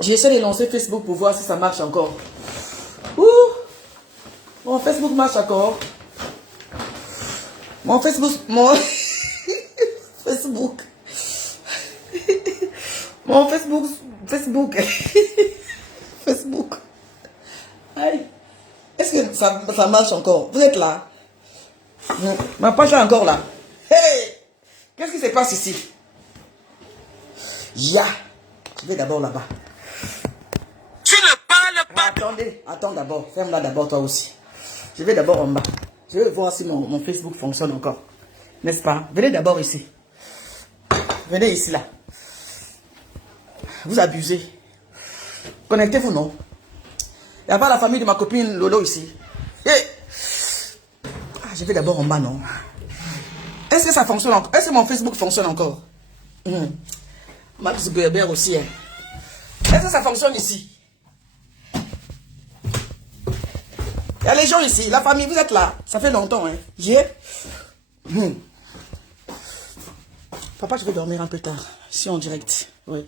J'essaie de lancer Facebook pour voir si ça marche encore. Ouh! Mon Facebook marche encore. Mon Facebook... Mon... Facebook... Mon Facebook... Facebook... Facebook... Aïe. Est-ce que ça marche encore? Vous êtes là? Ma page est encore là. Hey! Qu'est-ce qui se passe ici? Ya! Je vais d'abord là-bas. Tu ne parles pas. Attendez, attends d'abord. Ferme-la d'abord toi aussi. Je vais d'abord en bas. Je vais voir si mon Facebook fonctionne encore. N'est-ce pas? Venez d'abord ici. Venez ici là. Vous abusez. Connectez-vous, non? Il n'y a pas la famille de ma copine Lolo ici. Hey! Ah, je vais d'abord en bas, non? Est-ce que ça fonctionne encore? Est-ce que mon Facebook fonctionne encore? Max Gerber aussi. Hein. Est-ce que ça fonctionne ici? Il y a les gens ici. La famille, vous êtes là. Ça fait longtemps. Hein. Papa, je vais dormir un peu tard. Je suis en direct. Oui.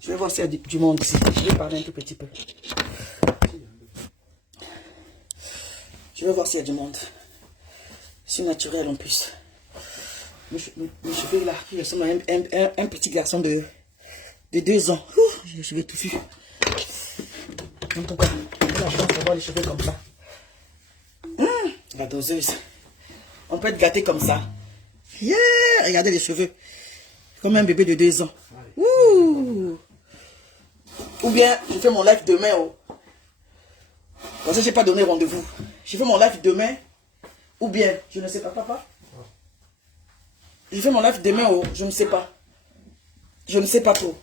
Je vais voir s'il y a du monde ici. Je vais parler un tout petit peu. Je vais voir s'il y a du monde. Si naturel en plus. Mes cheveux là, qui ressemblent à un petit garçon de 2 ans. J'ai les cheveux touffus. En tout cas, j'ai la chance d'avoir les cheveux comme ça. La doseuse. On peut être gâté comme ça. Yeah! Regardez les cheveux. Comme un bébé de 2 ans. Ouh. Ou bien, je fais mon live demain. Oh. Comme ça, je n'ai pas donné rendez-vous. Je fais mon live demain. Ou bien, je ne sais pas, papa. Je fais mon live demain, oh, je ne sais pas. Je ne sais pas trop.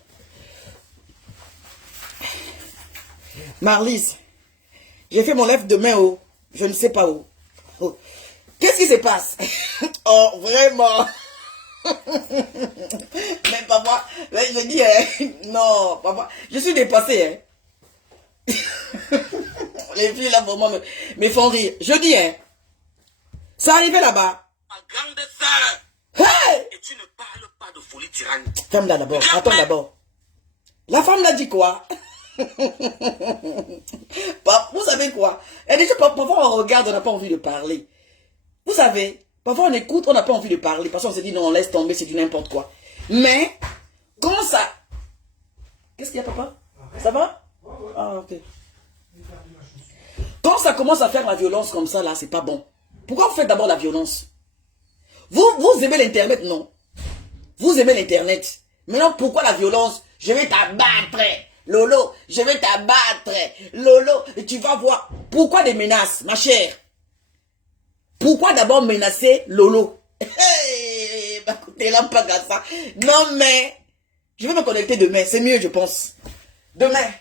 Marlise, j'ai fait mon live demain, oh, je ne sais pas où. Oh. Qu'est-ce qui se passe? Oh, vraiment? Mais papa, je dis, hein, non, papa, je suis dépassé. Hein. Les filles là, vraiment, me font rire. Je dis, hein, ça arrivait là-bas. Ma grande sœur. Hey! Et tu ne parles pas de folie tyranne. Femme là d'abord, attends d'abord. La femme l'a dit quoi? Vous savez quoi? Et déjà, parfois on regarde, on n'a pas envie de parler. Vous savez, parfois on écoute, on n'a pas envie de parler. Parce qu'on se dit non, on laisse tomber, c'est du n'importe quoi. Mais, quand ça... Qu'est-ce qu'il y a, papa? Ça va? Ah, ok. Quand ça commence à faire la violence comme ça, là, c'est pas bon. Pourquoi vous faites d'abord la violence? Vous aimez l'Internet, non? Vous aimez l'Internet. Maintenant, pourquoi la violence? Je vais t'abattre. Lolo, je vais t'abattre. Lolo, et tu vas voir. Pourquoi des menaces, ma chère? Pourquoi d'abord menacer Lolo? Hey, écoutez, là, pas comme ça. Non, mais, je vais me connecter demain. C'est mieux, je pense. Demain,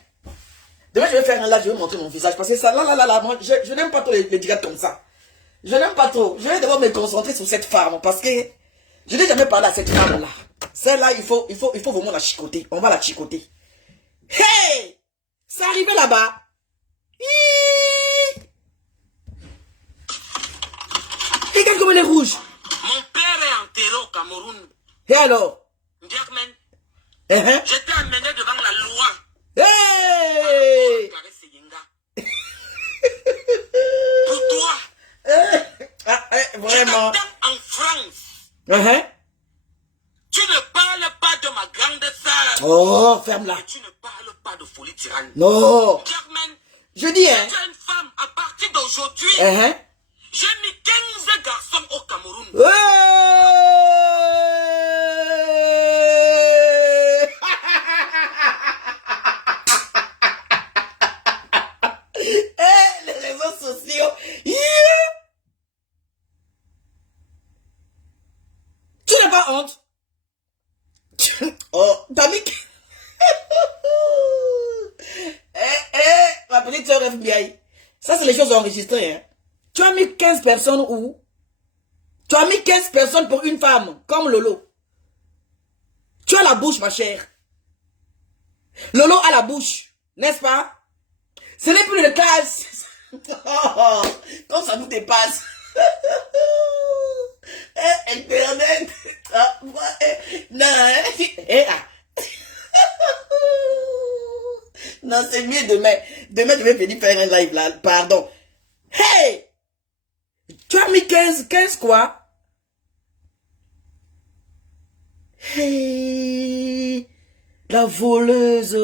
je vais faire un live, je vais montrer mon visage. Parce que ça, là, moi, je n'aime pas trop les directs comme ça. Je n'aime pas trop. Je vais devoir me concentrer sur cette femme. Parce que je n'ai jamais parlé à cette femme-là. Celle-là, il faut vraiment la chicoter. On va la chicoter. Hey! Ça arrivait là-bas. Regarde comme elle est rouge. Mon père est enterré au Cameroun. Et alors? Jackman, Uh-huh. j'étais amené devant la loi. Hey! Pour toi, Vraiment. je t'attends en France. Uh-huh. Tu ne parles pas de ma grande sœur. Oh, ferme-la. Et tu ne parles pas de folie tyranne. Non. Jackman, Je dis, hein. tu es une femme. À partir d'aujourd'hui, Uh-huh. j'ai mis 15 garçons au Cameroun. Les réseaux sociaux. Tu n'as pas honte? Oh, t'as mis... ma petite soeur FBI. Ça, c'est les choses enregistrées. Hein. Tu as mis 15 personnes où? Tu as mis 15 personnes pour une femme, comme Lolo. Tu as la bouche, ma chère. Lolo a la bouche, n'est-ce pas? Ce n'est plus le cas. Quand ça vous dépasse. Internet. Non. Non, c'est mieux demain. Demain, je vais venir faire un live là. Pardon. Hey! Tu as mis 15 quoi? Hey! La voleuse.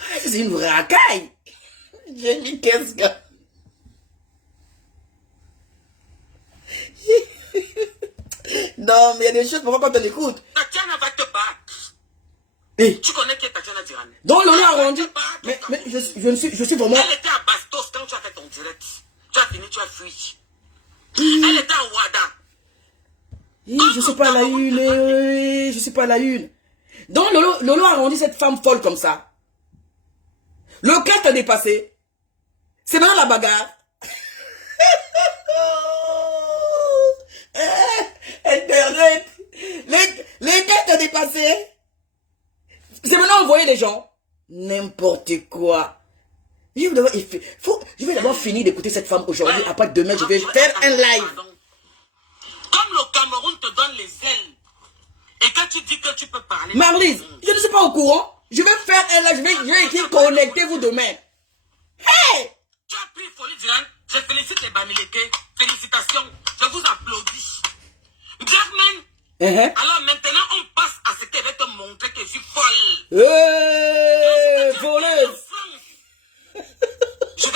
Ah, c'est une racaille. J'ai mis 15 gars. Non, mais il y a des choses, pourquoi pas te l'écoute? Tatiana va te battre. Hey. Tu connais qui est Tatiana Tirane? Donc, Lolo a rendu. Mais je suis vraiment. Elle était à Bastos quand tu as fait ton direct. Tu as fini, tu as fui. Elle était à Ouada. Je suis pas à la une. Je suis pas à la une. Donc, Lolo a rendu cette femme folle comme ça. Le cas t'a dépassé. C'est maintenant la bagarre. Internet. Les cas t'a dépassé. C'est maintenant envoyer les gens. N'importe quoi. Je vais d'abord finir d'écouter cette femme aujourd'hui. Après demain, je vais faire un live. Comme le Cameroun te donne les ailes. Et quand tu dis que tu peux parler. Marlise, je ne suis pas au courant. Je vais faire un live. Je vais écrire connectez-vous demain. Hey! Tu as pris Folie Tirane. Je félicite les Bamileke. Félicitations. Je vous applaudis. Blackman. Alors maintenant, on passe à ce qu'elle va te montrer que je suis folle. Voleuse. Je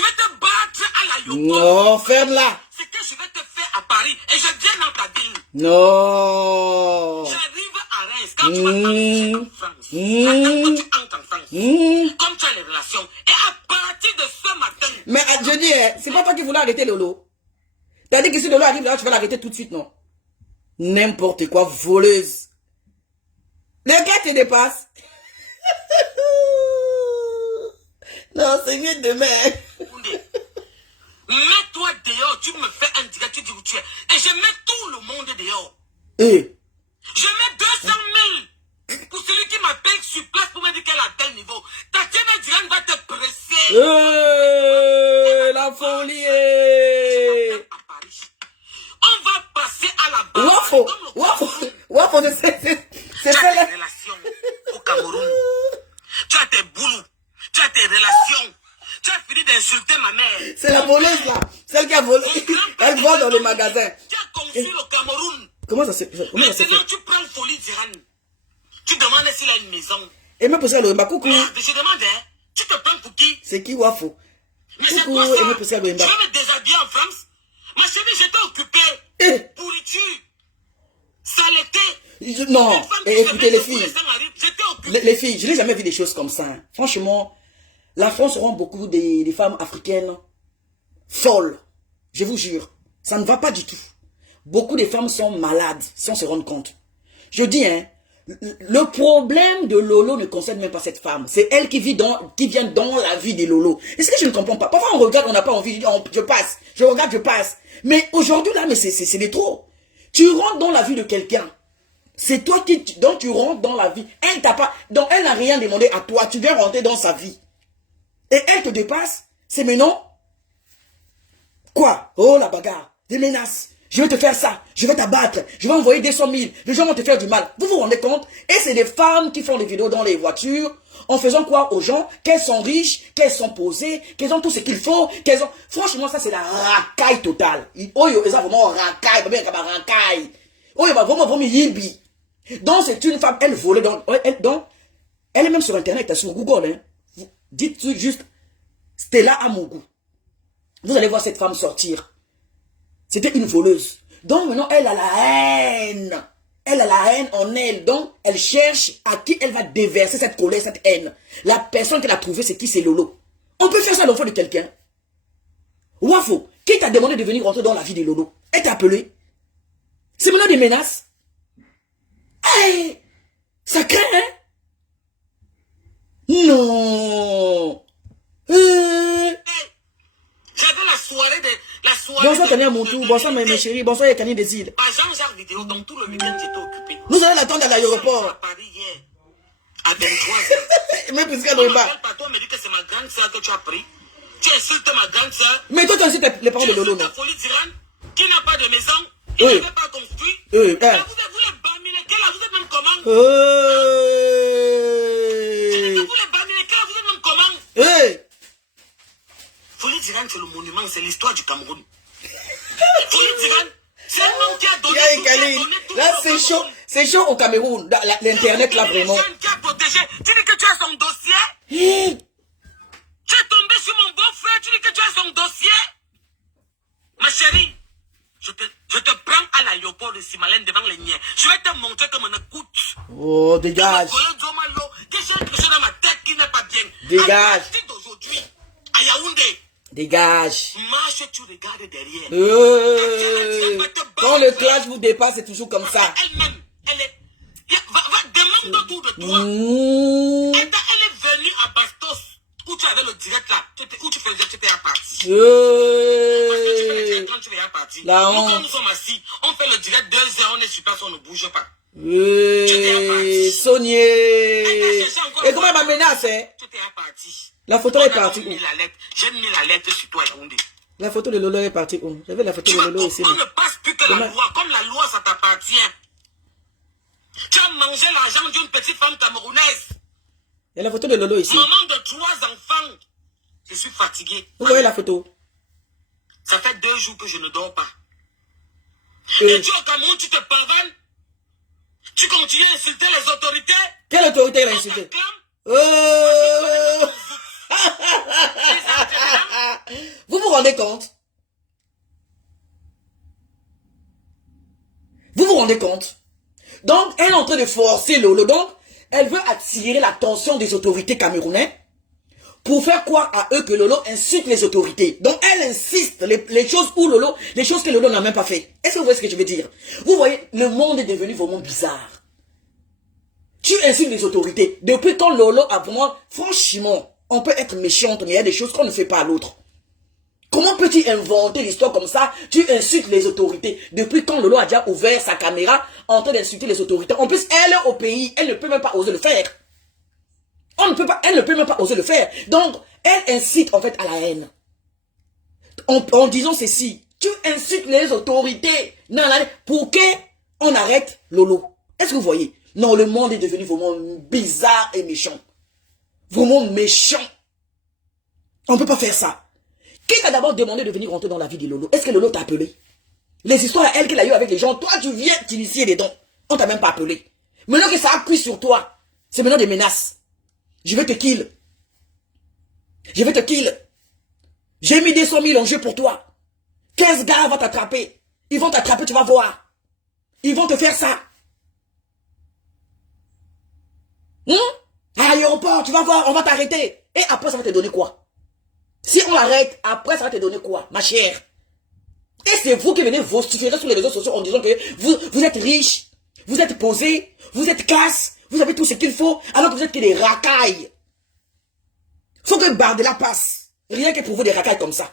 vais te battre à la Yoko. Non, ferme-la. C'est que je vais te faire à Paris et je viens dans ta ville. Non. J'arrive à Reims quand tu vas en France. Quand tu entres en France. Comme tu as les relations. Et à partir de ce matin. Mais je dis, c'est pas toi qui voulais arrêter Lolo. T'as dit que si Lolo arrive là, tu vas l'arrêter tout de suite, non? N'importe quoi, voleuse. Le gars te dépasse. Non, c'est mieux demain. Mets-toi dehors, tu me fais un direct, tu dis où tu es. Et je mets tout le monde dehors. Eh. Je mets 200 000 pour celui qui m'appelle sur place pour me dire qu'elle est à tel niveau. Tatiana Tirane va te presser. La folie. On va passer à la barre. Wafo, c'est ça là. Tu as tes relations au Cameroun. Tu as tes boulots. Tu as tes relations. Tu as fini d'insulter ma mère. C'est la voleuse là. Celle qui a volé. Elle vole dans le magasin. Tu as conçu le Cameroun. Comment ça se fait? Maintenant, tu prends Folie Tirane. Tu demandes s'il a une maison. Et même pour ça, le coucou. Je demande, hein, tu te prends pour qui? C'est qui Wafo? Mais c'est quoi ça? Tu veux me déshabiller en France? Ma chérie, j'étais occupée. Pourriture. Saleté. Non. Écoutez les filles. Les filles, je n'ai jamais vu des choses comme ça. Hein. Franchement, la France rend beaucoup des femmes africaines folles. Je vous jure. Ça ne va pas du tout. Beaucoup de femmes sont malades, si on se rend compte. Je dis, hein, le problème de Lolo ne concerne même pas cette femme. C'est elle qui vient dans la vie de Lolo. Et ce que je ne comprends pas. Parfois on regarde, on n'a pas envie, je passe. Je regarde, je passe. Mais aujourd'hui là, mais c'est des trop. Tu rentres dans la vie de quelqu'un. C'est toi donc tu rentres dans la vie. Elle t'a pas, donc elle n'a rien demandé à toi. Tu viens rentrer dans sa vie. Et elle te dépasse. C'est maintenant. Quoi? Oh la bagarre. Des menaces. Je vais te faire ça, je vais t'abattre, je vais envoyer 200 000, les gens vont te faire du mal. Vous vous rendez compte? Et c'est des femmes qui font des vidéos dans les voitures, en faisant croire aux gens qu'elles sont riches, qu'elles sont posées, qu'elles ont tout ce qu'il faut, qu'elles ont... Franchement, ça c'est la racaille totale. Oh yo, ça vraiment racaille, racaille. Oh yo, vraiment yimbi. Donc c'est une femme, elle volait elle est même sur internet, sur Google, hein. Dites juste Stella Amougou. Vous allez voir cette femme sortir. C'était une voleuse. Donc maintenant, elle a la haine. Elle a la haine en elle. Donc, elle cherche à qui elle va déverser cette colère, cette haine. La personne qu'elle a trouvée, c'est qui? C'est Lolo. On peut faire ça à l'enfant de quelqu'un. Wafo, qui t'a demandé de venir rentrer dans la vie de Lolo? Elle t'a appelé. C'est maintenant des menaces. Hey, ça craint, hein? Non. J'avais la soirée de... Bonsoir Kanye Moutou, bonsoir mes chéris, bonsoir Yakani des îles. Par Jean-Jacques Vidéo, donc tout le week-end j'étais occupé. Nous allons l'attendre à l'aéroport. À Paris hier, à 23h. Mais puisqu'elle est bas. Toi me dit que c'est ma grande soeur que tu as pris. Tu insultes ma grande soeur. Mais toi tu insultes les parents de Lolo, non? Folie Tirane, qui n'a pas de maison, il n'avait pas construit. Vous les Bamileke là, vous êtes même comment? Digan, c'est le monument, c'est l'histoire du Cameroun. Philippe Digan, c'est un homme qui a donné tout. Là, c'est chaud au Cameroun. L'internet, là, vraiment. Qui a protégé. Tu dis que tu as son dossier. Tu es tombé sur mon beau-frère, tu dis que tu as son dossier. Ma chérie, je te prends à l'aéroport de Simalène devant les miens. Je vais te montrer comment on écoute. Oh, dégage. Que j'ai quelque chose dans ma tête qui n'est pas bien. Dégage. À partir d'aujourd'hui, à Yaoundé. Dégage. Marche, tu regardes derrière. Quand le clash vous dépasse, c'est toujours comme ça. Elle-même, elle est... demande autour de toi. Elle est venue à Bastos, où tu avais le direct là, où tu faisais, tu étais à partir. Parce que tu fais le direct quand tu es à partir. Nous, quand nous sommes assis, on fait le direct 2 heures, on est sur place, on ne bouge pas. Sonier. Et comment elle m'a menacé? Tu étais à partir. La photo est partie où? J'ai mis la lettre sur toi, Yaoundé. La photo de Lolo est partie où? J'avais la photo de Lolo ici. On ne passe plus que la loi. Comme la loi, ça t'appartient. Tu as mangé l'argent d'une petite femme camerounaise. Il y a la photo de Lolo ici. Maman de 3 enfants. Je suis fatigué. Vous voyez la photo? Ça fait 2 jours que je ne dors pas. Et tu au Cameroun, tu te pavanes. Tu continues à insulter les autorités. Quelle autorité elle a insulté? Vous vous rendez compte? Vous vous rendez compte? Donc, elle est en train de forcer Lolo. Donc, elle veut attirer l'attention des autorités camerounaises pour faire croire à eux que Lolo insulte les autorités. Donc, elle insiste les choses où Lolo, les choses que Lolo n'a même pas fait. Est-ce que vous voyez ce que je veux dire? Vous voyez, le monde est devenu vraiment bizarre. Tu insultes les autorités. Depuis quand Lolo a vraiment, franchement, on peut être méchante, mais il y a des choses qu'on ne fait pas à l'autre. Comment peux-tu inventer l'histoire comme ça? Tu insultes les autorités. Depuis quand Lolo a déjà ouvert sa caméra en train d'insulter les autorités? En plus, elle est au pays, elle ne peut même pas oser le faire. Elle ne peut même pas oser le faire. Donc, elle incite en fait à la haine. En disant ceci, tu insultes les autorités. Non, pour qu'on arrête Lolo. Est-ce que vous voyez? Non, le monde est devenu vraiment bizarre et méchant. Vraiment méchant. On ne peut pas faire ça. Qui t'a d'abord demandé de venir rentrer dans la vie de Lolo? Est-ce que Lolo t'a appelé? Les histoires à elle qu'elle a eues avec les gens, toi tu viens t'initier des dons. On t'a même pas appelé. Maintenant que ça a pris sur toi, c'est maintenant des menaces. Je vais te kill. Je vais te kill. J'ai mis des 100 000 en jeu pour toi. 15 gars vont t'attraper. Ils vont t'attraper, tu vas voir. Ils vont te faire ça. À l'aéroport, tu vas voir, on va t'arrêter. Et après, ça va te donner quoi? Si on l'arrête, après, ça va te donner quoi, ma chère? Et c'est vous qui venez vociférer sur les réseaux sociaux en disant que vous êtes riche, vous êtes posé, vous êtes classe, vous avez tout ce qu'il faut, alors que vous êtes que des racailles. Faut que Bardella passe. Rien que pour vous, des racailles comme ça.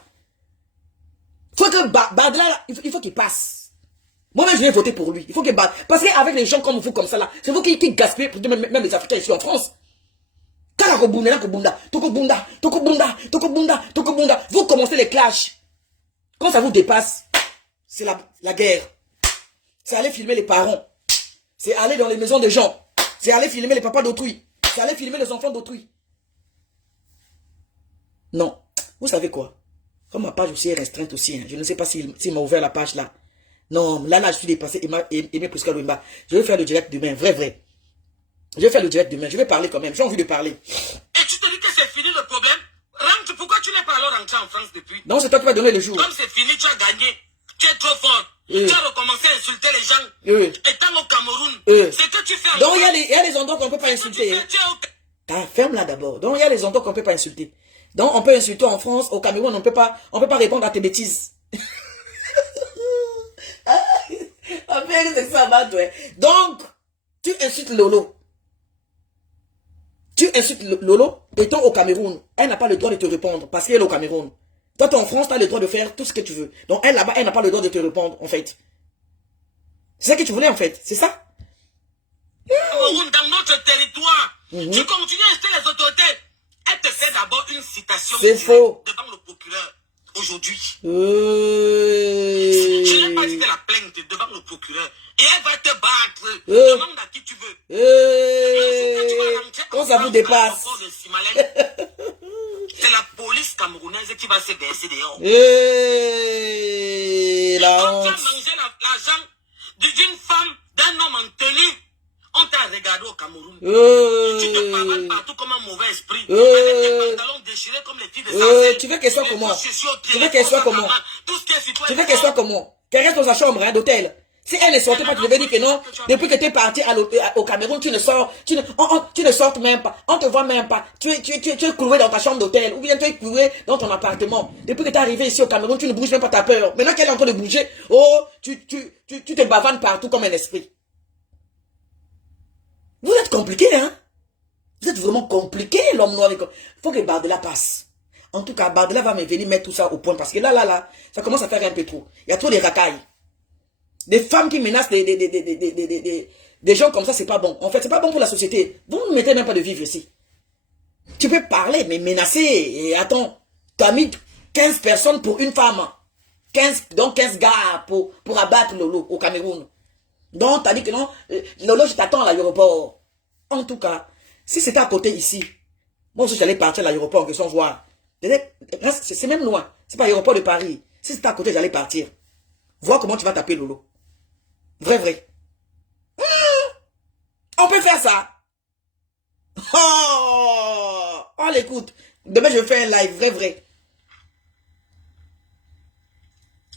Faut que Bardella, il faut qu'il passe. Moi-même, je vais voter pour lui. Il faut que parce qu'avec les gens comme vous, comme ça, là, c'est vous qui gaspillez même les Africains ici en France. Vous commencez les clashs. Quand ça vous dépasse, c'est la guerre. C'est aller filmer les parents. C'est aller dans les maisons des gens. C'est aller filmer les papas d'autrui. C'est aller filmer les enfants d'autrui. Non. Vous savez quoi? Comme ma page aussi est restreinte aussi, hein, je ne sais pas s'il m'a ouvert la page là. Non, là, je suis dépassé. Aimé Pascal Wimba. Je vais faire le direct demain, vrai. Je vais faire le direct demain. Je vais parler quand même. J'ai envie de parler. Et tu te dis que c'est fini le problème? Rentre, pourquoi tu n'es pas alors rentré en France depuis? Non, c'est toi qui vas donner le jour. Comme c'est fini, tu as gagné. Tu es trop fort. Tu as recommencé à insulter les gens. Étant au Cameroun, c'est que tu fais... Donc, il y a des endroits qu'on ne peut pas insulter. Ferme là d'abord. Donc, il y a des endroits qu'on ne peut pas insulter. Donc, on peut insulter en France, au Cameroun, on peut pas répondre à tes bêtises. C'est ça, donc, tu insultes Lolo. Tu insultes Lolo, étant au Cameroun. Elle n'a pas le droit de te répondre parce qu'elle est au Cameroun. Toi, tu es en France, tu as le droit de faire tout ce que tu veux. Donc, elle là-bas, elle n'a pas le droit de te répondre, en fait. C'est ça que tu voulais, en fait. C'est ça? Dans notre territoire, tu continues à insulter les autorités. Elle te fait d'abord une citation. C'est faux. Devant le procureur. Aujourd'hui. Je n'ai pas dit que la plainte devant le procureur. Et elle va te battre. Demande à qui tu veux. Quand ça vous dépasse. C'est la police camerounaise qui va se verser dehors. La honte. Quand tu as mangé l'argent d'une femme, d'un homme en tenue, on t'a regardé au Cameroun. Tu te pavanes partout comme un mauvais esprit. Avec des pantalons déchirés comme les filles de Sarcelles. Tu veux qu'elle soit comment? Tu veux qu'elle soit comment? Tu veux qu'elle soit comment? Qu'elle reste dans sa chambre d'hôtel. Si elle ne sortait pas, tu devais dire que non. Depuis que tu es parti au Cameroun, tu ne sors, tu ne sortes même pas. On te voit même pas. Tu es cloué dans ta chambre d'hôtel. Ou bien tu es cloué dans ton appartement. Depuis que tu es arrivé ici au Cameroun, tu ne bouges même pas, ta peur. Maintenant qu'elle est en train de bouger, oh, tu te bavanes partout comme un esprit. Vous êtes compliqué, hein? Vous êtes vraiment compliqué, l'homme noir. Il faut que Bardella passe. En tout cas, Bardella va me venir mettre tout ça au point. Parce que là, ça commence à faire un peu trop. Il y a trop de racailles. Des femmes qui menacent des gens comme ça, c'est pas bon. En fait, c'est pas bon pour la société. Vous ne mettez même pas de vivre ici. Tu peux parler, mais menacer. Et attends, tu as mis 15 personnes pour une femme. 15 gars pour abattre Lolo au Cameroun. Donc, tu as dit que non, Lolo, je t'attends à l'aéroport. En tout cas, si c'était à côté ici, moi aussi, j'allais partir à l'aéroport en question voir. C'est même loin. C'est pas l'aéroport de Paris. Si c'était à côté, j'allais partir. Voir comment tu vas taper Lolo. Vrai. On peut faire ça. Oh, on l'écoute. Demain, je fais un live. Vrai.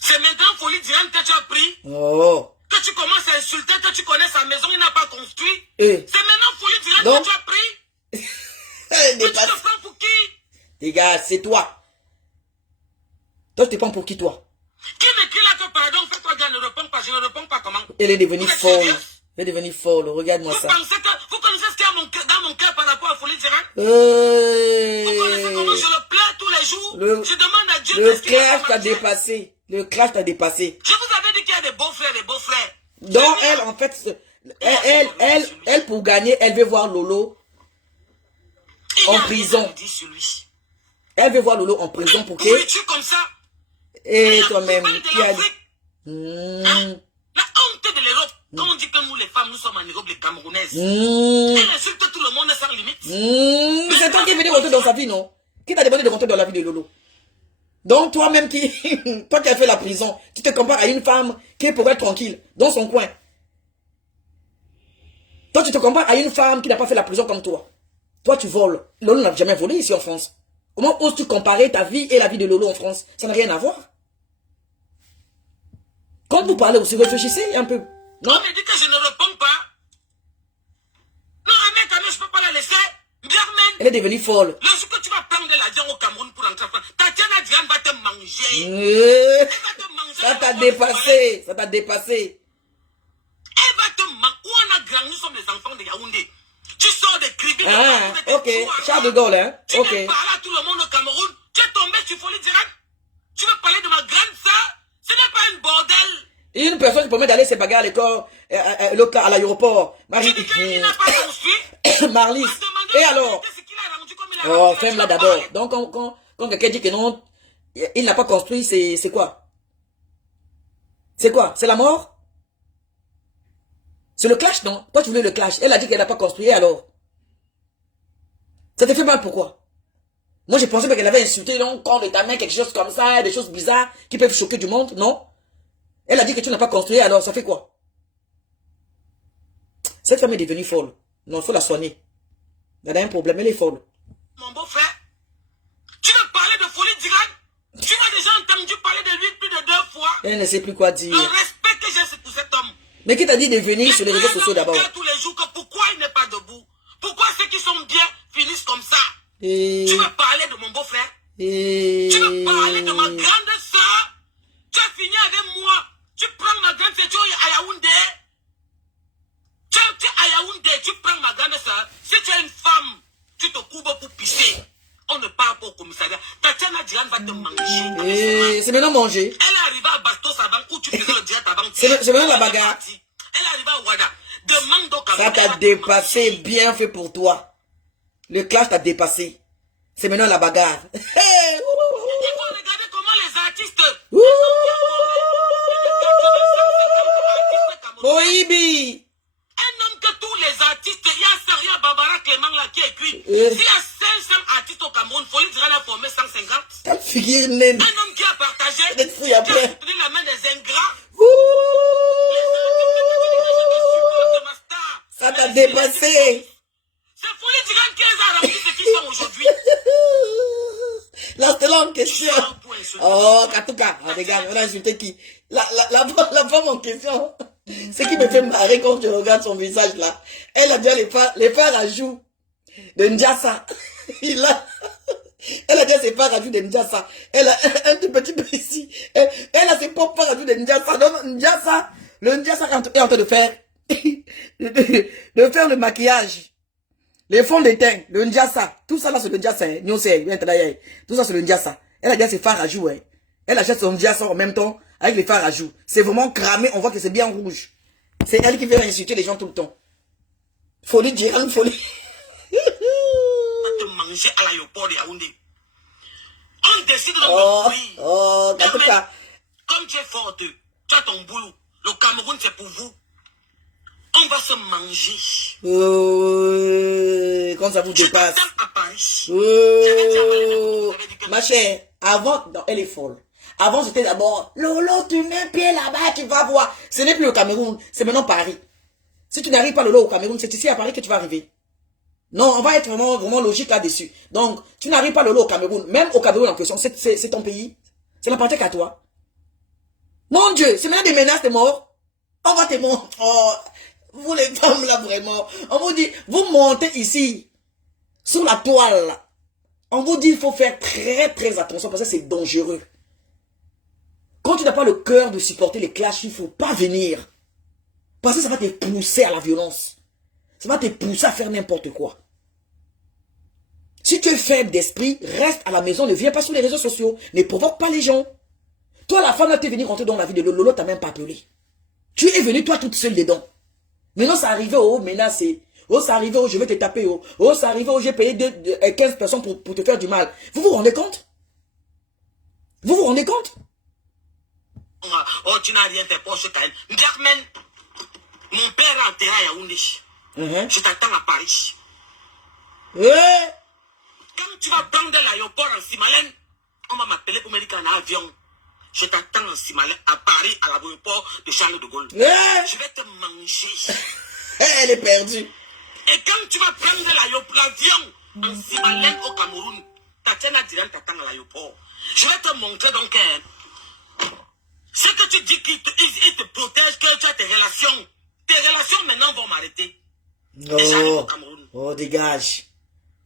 C'est maintenant Folie Diane que tu as pris. Oh. Que tu commences à insulter, que tu connais sa maison, il n'a pas construit. C'est maintenant Folie Diane que tu as pris. Que tu te prends pour qui? Les gars, c'est toi. Toi, tu te prends pour qui, toi? Qui m'écrit là que pardon, fais-toi gars, ne réponds pas, je ne réponds pas comment? Elle est devenue folle. Elle est devenue folle, regarde-moi ça. Vous connaissez ce qu'il y a dans mon cœur par rapport à Folie Diane? Vous connaissez comment je le plains tous les jours? Je demande à Dieu. Le clash t'a dépassé. Le clash t'a dépassé. Je vous avais dit qu'il y a des beaux frères. Donc elle, en fait, elle pour gagner, elle veut voir Lolo en prison. Elle veut voir Lolo en prison pour que... Oui, tu comme ça. Et toi-même, qui a dit... La honte de l'Europe. Quand on dit que nous, les femmes, nous sommes en Europe, les Camerounaises. Elle insulte tout le monde sans limite. C'est toi qui es venu rentrer dans sa vie, non? Qui t'a demandé de rentrer dans la vie de Lolo? Donc toi-même toi qui as fait la prison, tu te compares à une femme qui est pour être tranquille, dans son coin. Toi, tu te compares à une femme qui n'a pas fait la prison comme toi. Toi, tu voles. Lolo n'a jamais volé ici en France. Comment oses-tu comparer ta vie et la vie de Lolo en France? Ça n'a rien à voir. Quand vous parlez aussi, réfléchissez un peu. Non, on me dit que je ne réponds pas. Non, mais quand même, je ne peux pas la laisser. Elle est devenue folle. Le jour que tu vas prendre de l'argent au Cameroun pour entrer en France, Tatiana Diane va te manger. Elle va te manger. Ça t'a dépassé. Ça t'a dépassé. Elle va te manger. Où on a grandi, nous sommes les enfants de Yaoundé. Tu sors des cribis. Ok. Charles de Gaulle, hein. Tu veux parler à tout le monde au Cameroun. Tu es tombé sur Folie Diane. Tu veux parler de ma grande sœur. Ce n'est pas un bordel. Une personne qui permet d'aller se bagarrer à l'école, à l'aéroport. Marlis. Et alors? Oh, ferme-la d'abord. Donc, quand quelqu'un dit que non, il n'a pas construit, c'est quoi? C'est quoi? C'est la mort? C'est le clash, non? Toi, tu voulais le clash. Elle a dit qu'elle n'a pas construit, et alors? Ça te fait mal, pourquoi? Moi, j'ai pensé qu'elle avait insulté, donc, quand de ta main, quelque chose comme ça, des choses bizarres qui peuvent choquer du monde, non? Elle a dit que tu n'as pas construit, alors ça fait quoi? Cette femme est devenue folle. Non, il faut la soigner. Elle a un problème, elle est folle. Mon beau-frère, tu veux parler de Folie Diane? Tu as déjà entendu parler de lui plus de 2 fois. Elle ne sait plus quoi dire. Le respect que j'ai pour cet homme. Mais qui t'a dit de venir sur les réseaux sociaux d'abord? Tous les jours que pourquoi il n'est pas debout? Pourquoi ceux qui sont bien finissent comme ça? Tu veux parler de mon beau-frère? Tu veux parler de ma grande soeur? Tu as fini avec moi. Tu prends ma grande soeur, tu es à Yaoundé. Tu es à Yaoundé, tu prends ma grande soeur. Si tu es une femme, tu te courbes pour pisser. On ne parle pas au commissariat. Tatiana Diane va te manger. C'est maintenant manger. Elle est arrivée à Bastos avant où tu faisais le direct avant. C'est maintenant la bagarre. Elle est arrivée à Ouada. Demande au Cameroun. Ça t'a dépassé, bien fait pour toi. Le clash t'a dépassé. C'est maintenant la bagarre. Il faut regarder comment les artistes. Boibi. Un homme que tous les artistes, il y a Saria Barbara Clément là qui écrit. S'il y a 500 artistes au Cameroun, Folie Diane a formé 150. figure naine. Un homme qui a partagé, D'être fouille qui a après. tenu la main des ingrats. Ouh, Les ma star. ça t'a dépassé. C'est folie du grand 15 ans rempli ce qu'ils sont aujourd'hui. Là, c'était là en question. Oh, Katouka, regarde, on a insulté qui? La femme en question. Ce qui me fait marrer quand je regarde son visage là. Elle a déjà les fards à joues de Ndjassa. Elle a déjà ses fards à joues de Ndjassa. Elle a un tout petit peu ici. Elle a ses propres fards à joues de Ndjassa. Donc Ndjassa, le Ndjassa est en train de faire de faire le maquillage. Les fonds de teint, le Ndjassa, tout ça là c'est le Ndjassa, tout ça c'est le Ndjassa. Elle a déjà ses fards à joues, hein. Elle achète son Ndjassa en même temps avec les fards à joues. C'est vraiment cramé, on voit que c'est bien rouge. C'est elle qui vient insulter les gens tout le temps. Folie Djiran, folie. On te manger à l'aéroport de Yaoundé. On décide de me courir. Oh, en tout cas. Comme tu es forte, tu as ton boulot. Le Cameroun c'est pour vous. On va se manger. Quand ça vous dépasse. À Paris. Ma chère, avant, non, elle est folle. Avant, c'était d'abord, Lolo, tu mets un pied là-bas, tu vas voir. Ce n'est plus le Cameroun, c'est maintenant Paris. Si tu n'arrives pas Lolo au Cameroun, c'est ici à Paris que tu vas arriver. Non, on va être vraiment logique là-dessus. Donc, tu n'arrives pas Lolo au Cameroun, même au Cameroun en question, c'est ton pays. C'est l'appartient qu'à toi. Mon Dieu, c'est maintenant des menaces de mort. On va te mort. Oh, vous les femmes là, vraiment. On vous dit, vous montez ici, sur la toile là. On vous dit, il faut faire très très attention parce que c'est dangereux. Quand tu n'as pas le cœur de supporter les clashs, il ne faut pas venir. Parce que ça va te pousser à la violence. Ça va te pousser à faire n'importe quoi. Si tu es faible d'esprit, reste à la maison, ne viens pas sur les réseaux sociaux. Ne provoque pas les gens. Toi, la femme, tu es venue rentrer dans la vie de Lolo, t'as même pas appelé. Tu es venue, toi, toute seule dedans. Maintenant, ça arrivait au menacé. Oh, ça arrivait au je vais te taper. Oh, ça arrivait au j'ai payé 15 personnes pour te faire du mal. Vous vous rendez compte? Vous vous rendez compte? Oh, tu n'as rien, tes poches, Kain. Jackman, mon père est enterré à Yaoundé. Je t'attends à Paris. Quand tu vas prendre l'aéroport en Simalène, on va m'appeler pour me dire qu'en avion. Je t'attends en Simalène, à Paris, à l'aéroport de Charles de Gaulle. Je vais te manger. Elle est perdue. Et quand tu vas prendre l'avion en Simalène au Cameroun, Tatiana Diran t'attend à l'aéroport. Je vais te montrer donc ce que tu dis qu'il te protège, que tu as tes relations. Tes relations maintenant vont m'arrêter. Oh, dégage.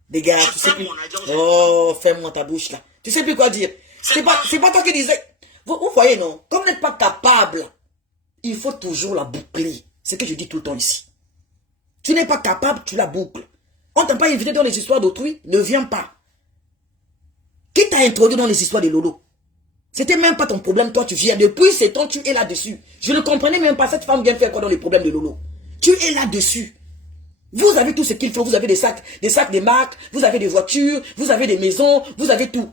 Dégage. Tu sais plus... Oh, ferme-moi ta bouche là. Tu sais plus quoi dire. C'est pas toi qui disais. Vous voyez, non? Comme vous n'êtes pas capable, il faut toujours la boucler. C'est ce que je dis tout le temps ici. Tu n'es pas capable, tu la boucles. On ne t'a pas invité dans les histoires d'autrui, ne viens pas. Qui t'a introduit dans les histoires de Lolo? C'était même pas ton problème, toi tu viens. Depuis 7 ans, tu es là-dessus. Je ne comprenais même pas, cette femme vient faire quoi dans les problèmes de Lolo? Tu es là-dessus. Vous avez tout ce qu'il faut, vous avez des sacs de marques, vous avez des voitures, vous avez des maisons, vous avez tout.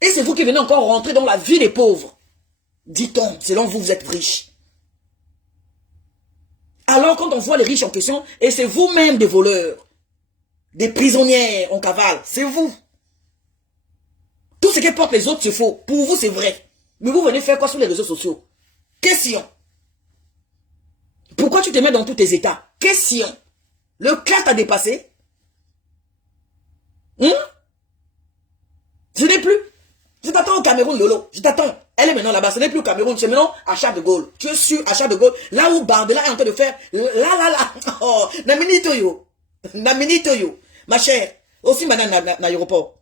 Et c'est vous qui venez encore rentrer dans la vie des pauvres. Dit-on, selon vous, vous êtes riches. Alors quand on voit les riches en question, et c'est vous-même des voleurs, des prisonnières en cavale, c'est vous. Tout ce que portent les autres, c'est faux. Pour vous, c'est vrai. Mais vous venez faire quoi sur les réseaux sociaux? Question. Pourquoi tu te mets dans tous tes états? Question. Le cas t'a dépassé? Je n'ai plus. Je t'attends au Cameroun, Lolo. Je t'attends. Elle est maintenant là-bas. Ce n'est plus au Cameroun. C'est maintenant à Charles de Gaulle. Tu es sûr à Charles de Gaulle. Là où Bardella est en train de faire. Là. Oh, Naminito yo. Ma chère. Aussi maintenant à l'aéroport.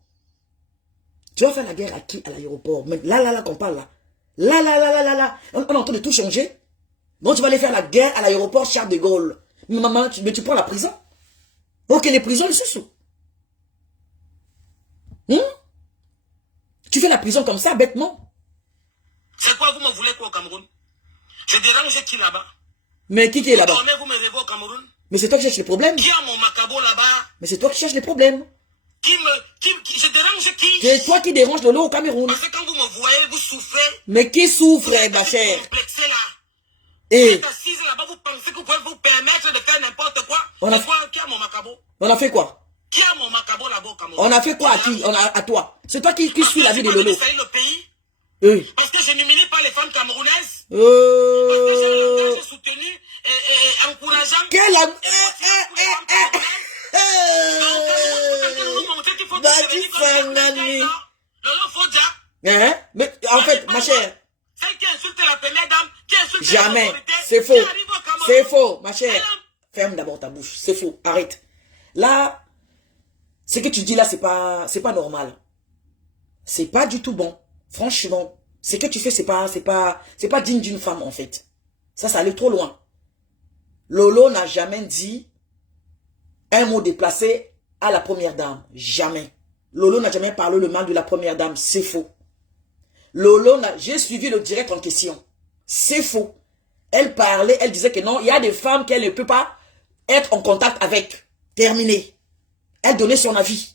Tu vas faire la guerre à qui à l'aéroport? Là, qu'on parle là. Là. On est en train de tout changer. Donc tu vas aller faire la guerre à l'aéroport Charles de Gaulle. Mais maman, tu prends la prison. Ok, les prisons, le sous. Tu fais la prison comme ça, bêtement. C'est quoi, vous me voulez quoi au Cameroun? Je dérange qui là-bas? Mais qui est là-bas? Vous me rêvez au Cameroun? Mais c'est toi qui cherches les problèmes. Qui a mon macabo là-bas? Mais c'est toi qui cherches les problèmes. Je dérange qui? C'est toi qui dérange Lolo au Cameroun. Parce que quand vous me voyez, vous souffrez. Mais qui souffre, ma chère? Complexé là. Et vous êtes assise là-bas, vous pensez que vous pouvez vous permettre de faire n'importe quoi? Qui a mon macabo? On a fait quoi? Qui a mon macabo là-bas au Cameroun? On a fait quoi à qui? À toi. C'est toi qui suit la vie de Lolo. Le pays? Parce que je n'humilie pas les femmes camerounaises. Parce que j'ai le langage soutenu et encourageant. Quel Donc, mais en fait, ma chère. Celle qui insulte la première dame, qui insulte jamais. C'est faux. C'est faux, ma chère. Ferme d'abord ta bouche. C'est faux. Arrête. Là, ce que tu dis là, c'est pas normal. C'est pas du tout bon. Franchement, ce que tu fais, c'est pas digne d'une femme, en fait. Ça allait trop loin. Lolo n'a jamais dit un mot déplacé à la première dame. Jamais. Lolo n'a jamais parlé le mal de la première dame. C'est faux. J'ai suivi le direct en question. C'est faux. Elle parlait, elle disait que non, il y a des femmes qu'elle ne peut pas être en contact avec. Terminé. Elle donnait son avis.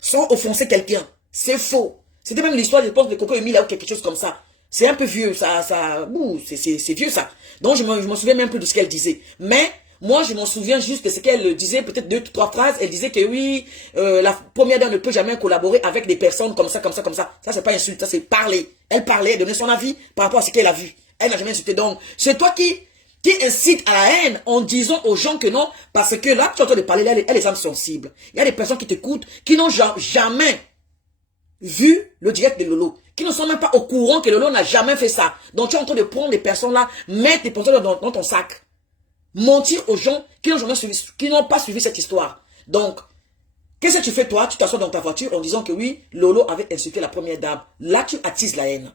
Sans offenser quelqu'un. C'est faux. C'était même l'histoire, je pense, de Coco Emile ou quelque chose comme ça. C'est un peu vieux, c'est vieux ça. Donc je me souviens même plus de ce qu'elle disait. Mais moi, je m'en souviens juste de ce qu'elle disait, peut-être 2 ou 3 phrases. Elle disait que oui, la première dame ne peut jamais collaborer avec des personnes comme ça, comme ça, comme ça. Ça, c'est pas insulte, ça, c'est parler. Elle parlait, elle donnait son avis par rapport à ce qu'elle a vu. Elle n'a jamais insulté. Donc, c'est toi qui incite à la haine en disant aux gens que non, parce que là, tu es en train de parler, elle est les âmes sensibles. Il y a des personnes qui t'écoutent, qui n'ont jamais vu le direct de Lolo, qui ne sont même pas au courant que Lolo n'a jamais fait ça. Donc, tu es en train de prendre des personnes là, mettre des personnes dans ton sac. Mentir aux gens qui n'ont pas suivi cette histoire. Donc, qu'est-ce que tu fais toi? Tu t'assois dans ta voiture en disant que oui, Lolo avait insulté la première dame. Là, tu attises la haine.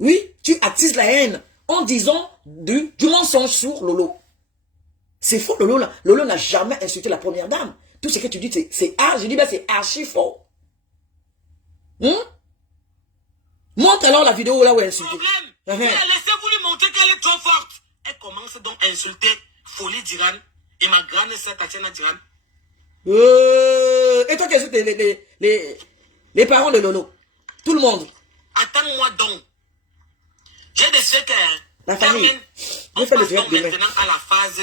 Oui, tu attises la haine en disant du mensonge sur Lolo. C'est faux, Lolo n'a jamais insulté la première dame. Tout ce que tu dis, c'est archi faux. Montre alors la vidéo là où elle insulte. Laissez-vous lui montrer qu'elle est trop forte. Elle commence donc à insulter Folie d'Iran et ma grande sœur Tatiana d'Iran. Et toi qui insultes les parents de Lolo. Tout le monde. Attends-moi donc. J'ai des que la famille. On passe donc maintenant à la phase.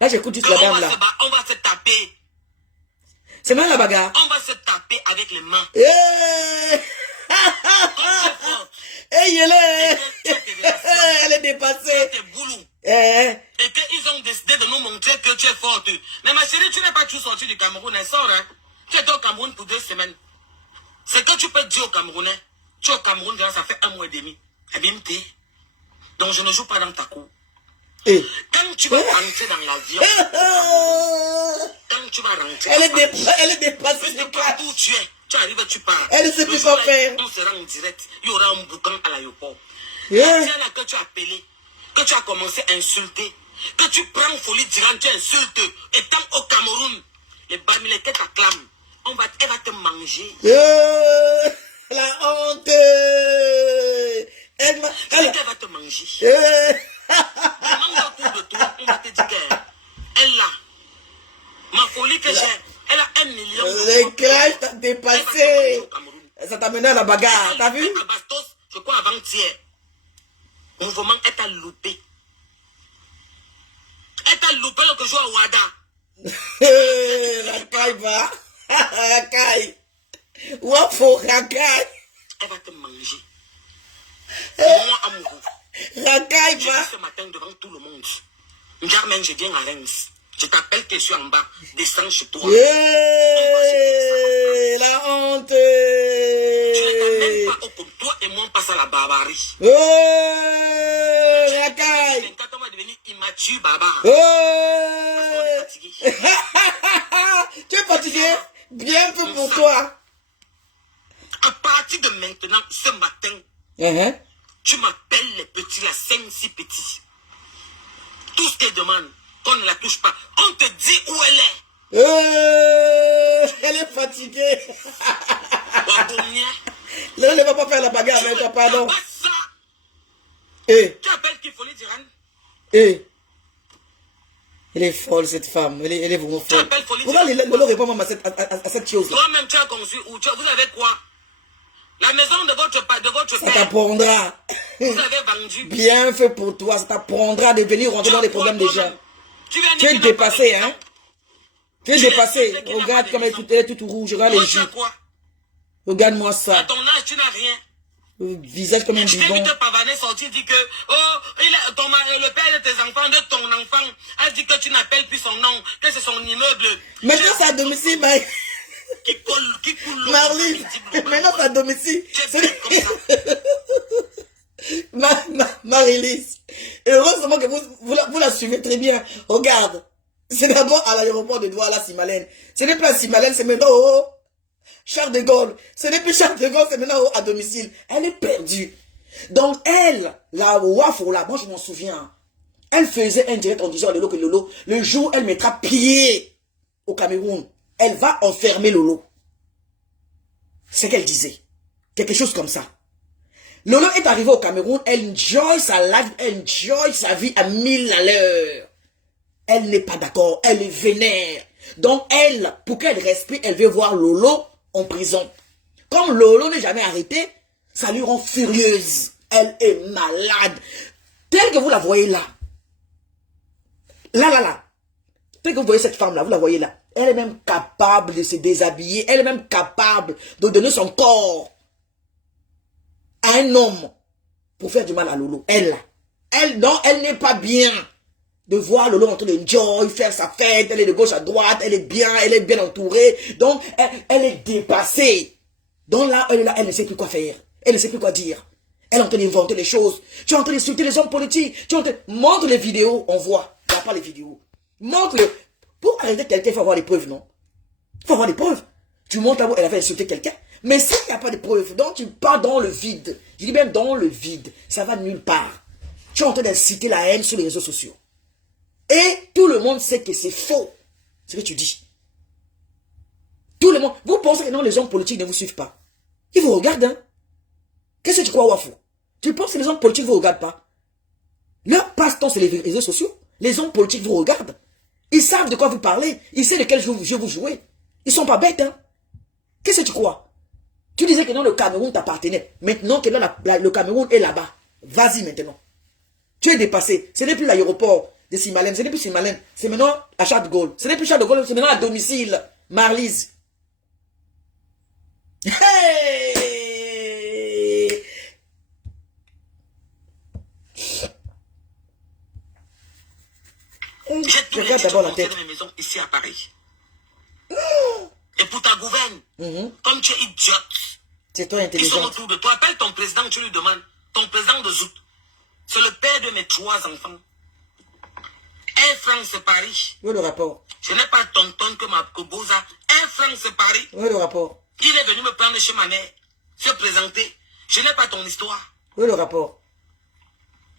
Là, j'écoute juste la dame là. On va se taper. C'est même la bagarre. On va se taper avec les mains. Elle est dépassée. Et qu'ils ont décidé de nous montrer que tu es forte. Mais ma chérie, tu n'es pas tout sorti du Cameroun, elle sort. Hein? Tu es au Cameroun pour 2 semaines. C'est que tu peux dire aux Camerounais, tu es au Cameroun, ça fait 1 mois et demi. Eh bien, donc je ne joue pas dans ta cour. Quand tu vas rentrer dans l'avion, quand tu vas rentrer, elle est dépassée. Peu importe où tu es, tu arrives et tu pars. Elle ne sait plus quoi faire. On sera en direct. Il y aura un boucan à l'aéroport. C'est là que tu as appelé, que tu as commencé à insulter, que tu prends Folie d'Iran, tu insultes. Étant au Cameroun, les Bamileke t'acclament. Elle va te manger. La honte. Elle va te manger. Demande autour de toi, on va te dire qu'elle a. Ma folie que j'ai, elle a 1 million. Le clash t'a dépassé. Ça t'a mené à la bagarre, t'as vu? À Bastos, je crois avant-hier. Mouvement, elle t'a loupé. Elle t'a loupé le jour à Ouada. La caille va. La caille. Wafo, la caille. Elle va te manger. Moi, amoureux. La caille J'ai va. dit ce matin devant tout le monde. Germaine, je viens à Reims. Je t'appelle que je suis en bas. Descends chez toi. La honte. Tu n'étais même pas au compte. Toi et moi, on passe à la barbarie. La caille. Quand on va devenir immature, baba. Parce qu'on est fatigué. Tu es fatigué? Bien fait pour toi. À partir de maintenant, ce matin, tu m'appelles les petits, la 5-6 petits. Tout ce qu'elle demande, qu'on ne la touche pas. On te dit où elle est. Elle est fatiguée. Wagonia. Là, elle ne va pas faire la bagarre avec toi, pardon. Tu appelles qu'il faut lui dire. Elle est folle, cette femme. Elle est vraiment Tu folle. appelles Folie Pourquoi Diran. elle ne répond pas à cette chose? Toi-même, tu as conçu où vous avez quoi? La maison de votre Ça père. t'apprendra. Vous avez vendu. Bien fait pour toi. Ça t'apprendra de venir rentrer dans les problèmes des gens. Tu es dépassé, hein? Tu es dépassé. Regarde comme elle est toute rouge. Regarde les joues. Regarde-moi ça. À ton âge, tu n'as rien. Le visage comme un bidon. Je t'ai vu te pavaner sortir, dit que le père de tes enfants, de ton enfant, a dit que tu n'appelles plus son nom, que c'est son immeuble. Maintenant c'est à domicile, Marie. Qui coule Marlise, maintenant c'est à domicile. Marie-Lise, heureusement que vous la suivez très bien. Regarde, c'est d'abord à l'aéroport de Douala, Simalène. Ce n'est pas Simalène, c'est maintenant Charles de Gaulle. Ce n'est plus Charles de Gaulle, c'est maintenant à domicile. Elle est perdue. Donc elle, la Wafo là, moi je m'en souviens. Elle faisait un direct en disant à Lolo que Lolo, le jour où elle mettra pied au Cameroun, elle va enfermer Lolo. C'est ce qu'elle disait. Quelque chose comme ça. Lolo est arrivée au Cameroun, elle enjoy sa life, elle enjoy sa vie à 1000 à l'heure. Elle n'est pas d'accord, elle est vénère. Donc elle, pour qu'elle respire, elle veut voir Lolo en prison. Comme Lolo n'est jamais arrêté, ça lui rend furieuse. Elle est malade. Telle que vous la voyez là. Là. Telle que vous voyez cette femme là, vous la voyez là. Elle est même capable de se déshabiller. Elle est même capable de donner son corps à un homme pour faire du mal à Lolo. Elle n'est pas bien de voir Lolo en train d'enjoy, faire sa fête. Elle est de gauche à droite, elle est bien entourée. Donc, elle est dépassée. Donc là, elle ne sait plus quoi faire. Elle ne sait plus quoi dire. Elle est en train d'inventer les choses. Tu es en train d'insulter les hommes politiques. Montre les vidéos, on voit. Il n'y a pas les vidéos. Montre-le. Pour arrêter quelqu'un, il faut avoir des preuves, non? Il faut avoir des preuves. Tu montres là où elle avait insulté quelqu'un. Mais s'il n'y a pas de preuves, donc tu pars dans le vide. Je dis même dans le vide. Ça va nulle part. Tu es en train d'inciter la haine sur les réseaux sociaux. Et tout le monde sait que c'est faux. Ce que tu dis. Tout le monde. Vous pensez que non, les hommes politiques ne vous suivent pas. Ils vous regardent, hein. Qu'est-ce que tu crois, Wafo? Tu penses que les hommes politiques ne vous regardent pas? Leur passe-temps, c'est les réseaux sociaux. Les hommes politiques vous regardent. Ils savent de quoi vous parlez. Ils savent de quel jeu vous jouez. Ils sont pas bêtes, hein. Qu'est-ce que tu crois? Tu disais que non, le Cameroun t'appartenait. Maintenant que le Cameroun est là-bas. Vas-y maintenant. Tu es dépassé. Ce n'est plus l'aéroport de Simalène. Ce n'est plus Simalène. C'est maintenant à Charles de Gaulle. Ce n'est plus Charles de Gaulle. C'est maintenant à domicile. Marlise. Hey! Je regarde d'abord la tête. Dans mes maisons ici à Paris. Et pour ta gouverne, comme tu es idiote, c'est toi intelligent. Ils sont autour de toi. Appelle ton président, tu lui demandes. Ton président de Zout. C'est le père de mes 3 enfants. Un franc c'est Paris. Où est le rapport? Je n'ai pas tonton que Boza. Un franc c'est Paris. Où est le rapport? Il est venu me prendre chez ma mère, se présenter. Je n'ai pas ton histoire. Où est le rapport?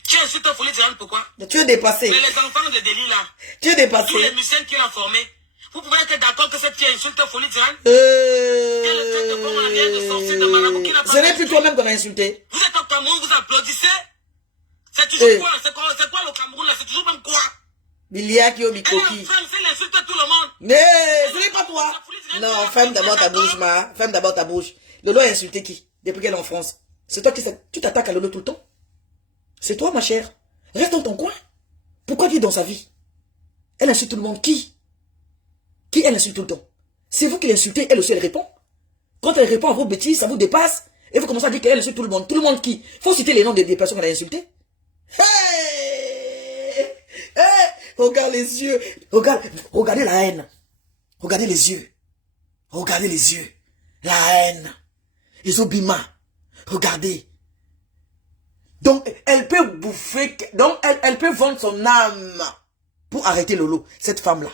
Tu insultes Folie Tirane, pourquoi? Tu es dépassé. Mais les enfants de Déli là, tu es dépassé. tous les musiciens qu'il a formés, vous pouvez être d'accord que cette fille insulte Folie Tirane? Quel est le bon arrière de sorcier de Marabout qui n'a pas... Ce n'est plus toi-même qu'on a insulté. Vous êtes au Cameroun, vous applaudissez? C'est toujours quoi? C'est quoi le Cameroun là? C'est toujours même quoi? Biliaki au Mikoki. Elle est en France, elle insulte tout le monde. Mais ce n'est pas toi. Non, ferme d'abord ta bouche, ma. Ferme d'abord ta bouche. Lolo a insulté qui? Depuis qu'elle est en France. C'est toi qui tu t'attaques à Lolo tout le temps. C'est toi, ma chère. Reste dans ton coin. Pourquoi tu es dans sa vie? Elle insulte tout le monde. Qui elle insulte tout le temps? C'est vous qui l'insultez, elle aussi elle répond. Quand elle répond à vos bêtises, ça vous dépasse. Et vous commencez à dire qu'elle insulte tout le monde. Tout le monde qui? Faut citer les noms des personnes qu'elle a insultées. Hey! Hey! Regarde les yeux. Regardez la haine. Regardez les yeux. Regardez les yeux. La haine. Les obima. Regardez. Donc, elle peut bouffer. Donc, elle peut vendre son âme pour arrêter Lolo, cette femme-là.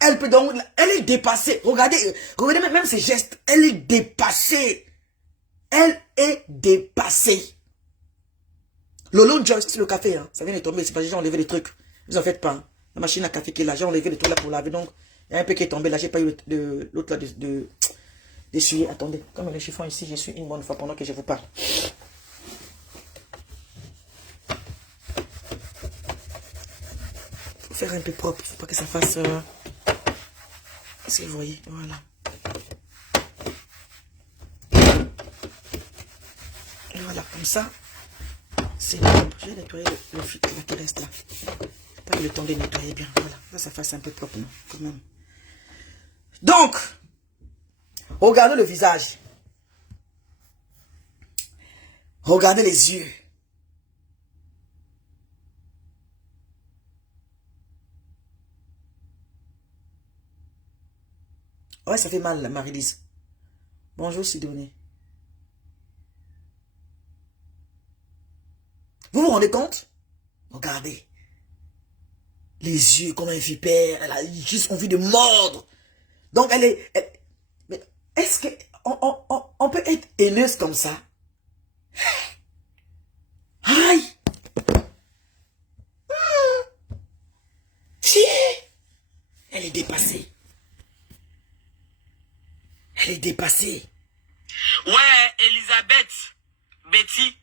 Elle peut donc. Elle est dépassée. Regardez même ses gestes. Elle est dépassée. Elle est dépassée. Lolo Joyce, c'est le café, hein. Ça vient de tomber. C'est parce que j'ai enlevé les trucs. Vous en faites pas. Hein. La machine à café qui est là. J'ai enlevé les trucs là pour laver. Donc, il y a un peu qui est tombé là. J'ai pas eu l'autre là d'essuyer. Attendez. Comme le chiffon ici, j'essuie une bonne fois pendant que je vous parle. Faut faire un peu propre. Faut pas que ça fasse. Est-ce que vous voyez? Voilà. Et voilà, comme ça. C'est propre. Je vais nettoyer le filtre qui reste là. Pas le temps de nettoyer bien. Voilà. Là, ça fasse un peu propre, non? Quand même. Donc, regardez le visage. Regardez les yeux. Ouais, ça fait mal, Marie-Lise. Bonjour, Sidonie. Vous vous rendez compte? Regardez. Les yeux comme un vipère. Elle a juste envie de mordre. Donc, elle est... mais est-ce qu'on peut être haineuse comme ça? Aïe! Tiens! Elle est dépassée. Elle est dépassée. Ouais, Elisabeth, Betty,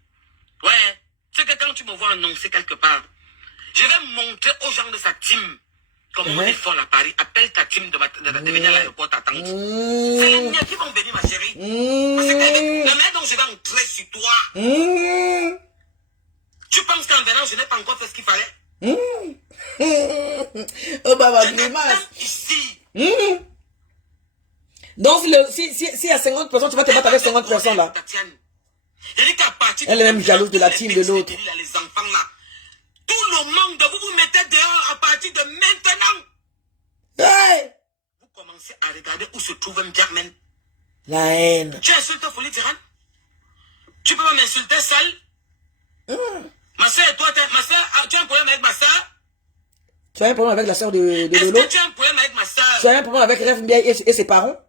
ouais, c'est que quand tu me vois annoncer quelque part, je vais montrer aux gens de sa team comment on est fort à Paris. Appelle ta team de venir à l'aéroport t'attendre. C'est les miens qui vont venir, ma chérie. Parce que la manière dont je vais entrer sur toi, tu penses qu'en venant, je n'ai pas encore fait ce qu'il fallait? Oh bah, ma grimace. Ici. Donc, si y a 50 personnes, tu vas te battre avec 50 personnes là. Elle est même jalouse de la team de l'autre. Les enfants là. Tout le monde, vous vous mettez dehors à partir de maintenant. Hey! Vous commencez à regarder où se trouve un Jackman. La haine. Tu insultes Folie Diran? Tu peux pas m'insulter seul? Ma soeur et toi, ma soeur, tu as un problème avec ma soeur? Tu as un problème avec la soeur de Lolo? Est-ce que tu as un problème avec ma soeur? Tu as un problème avec Rêve Mbiaye et ses parents?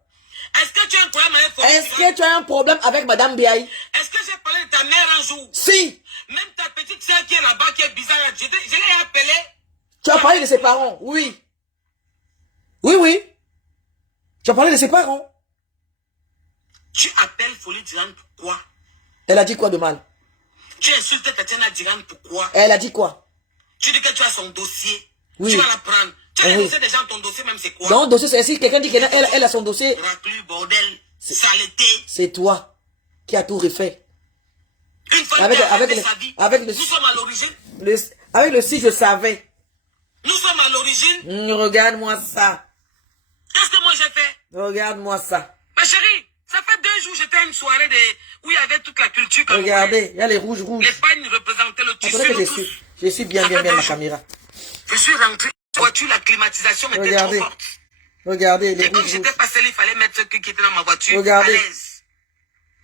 Est-ce que tu as un problème avec Folie Est-ce que tu as un problème avec Madame Biaye? Est-ce que j'ai parlé de ta mère un jour? Si! Même ta petite soeur qui est là-bas, qui est bizarre, je l'ai appelée. Tu as parlé de ses parents? Oui. Oui. Tu as parlé de ses parents? Tu appelles Folie Diran pourquoi? Elle a dit quoi de mal? Tu insultes Tatiana Diran pourquoi? Elle a dit quoi? Tu dis que tu as son dossier. Oui. Tu vas la prendre. Tu as dénoncé déjà ton dossier, même c'est quoi? Non, dossier, c'est si quelqu'un dit qu'elle a son dossier. Raclure, bordel, saleté. C'est toi qui as tout refait. Une fois Avec sa vie, nous sommes à l'origine. Avec le si je savais. Nous sommes à l'origine. Regarde-moi ça. Qu'est-ce que moi j'ai fait? Regarde-moi ça. Ma chérie, ça fait 2 jours j'étais à une soirée où il y avait toute la culture. Regardez, il y a les rouges. Les pagnes représentaient le tissu. Attendez que je suis bien ma caméra. Je suis rentré. Voiture, la climatisation était trop forte. Regardez, les rouges. Et comme j'étais passé, il fallait mettre ce qui était dans ma voiture. Regardez. À l'aise.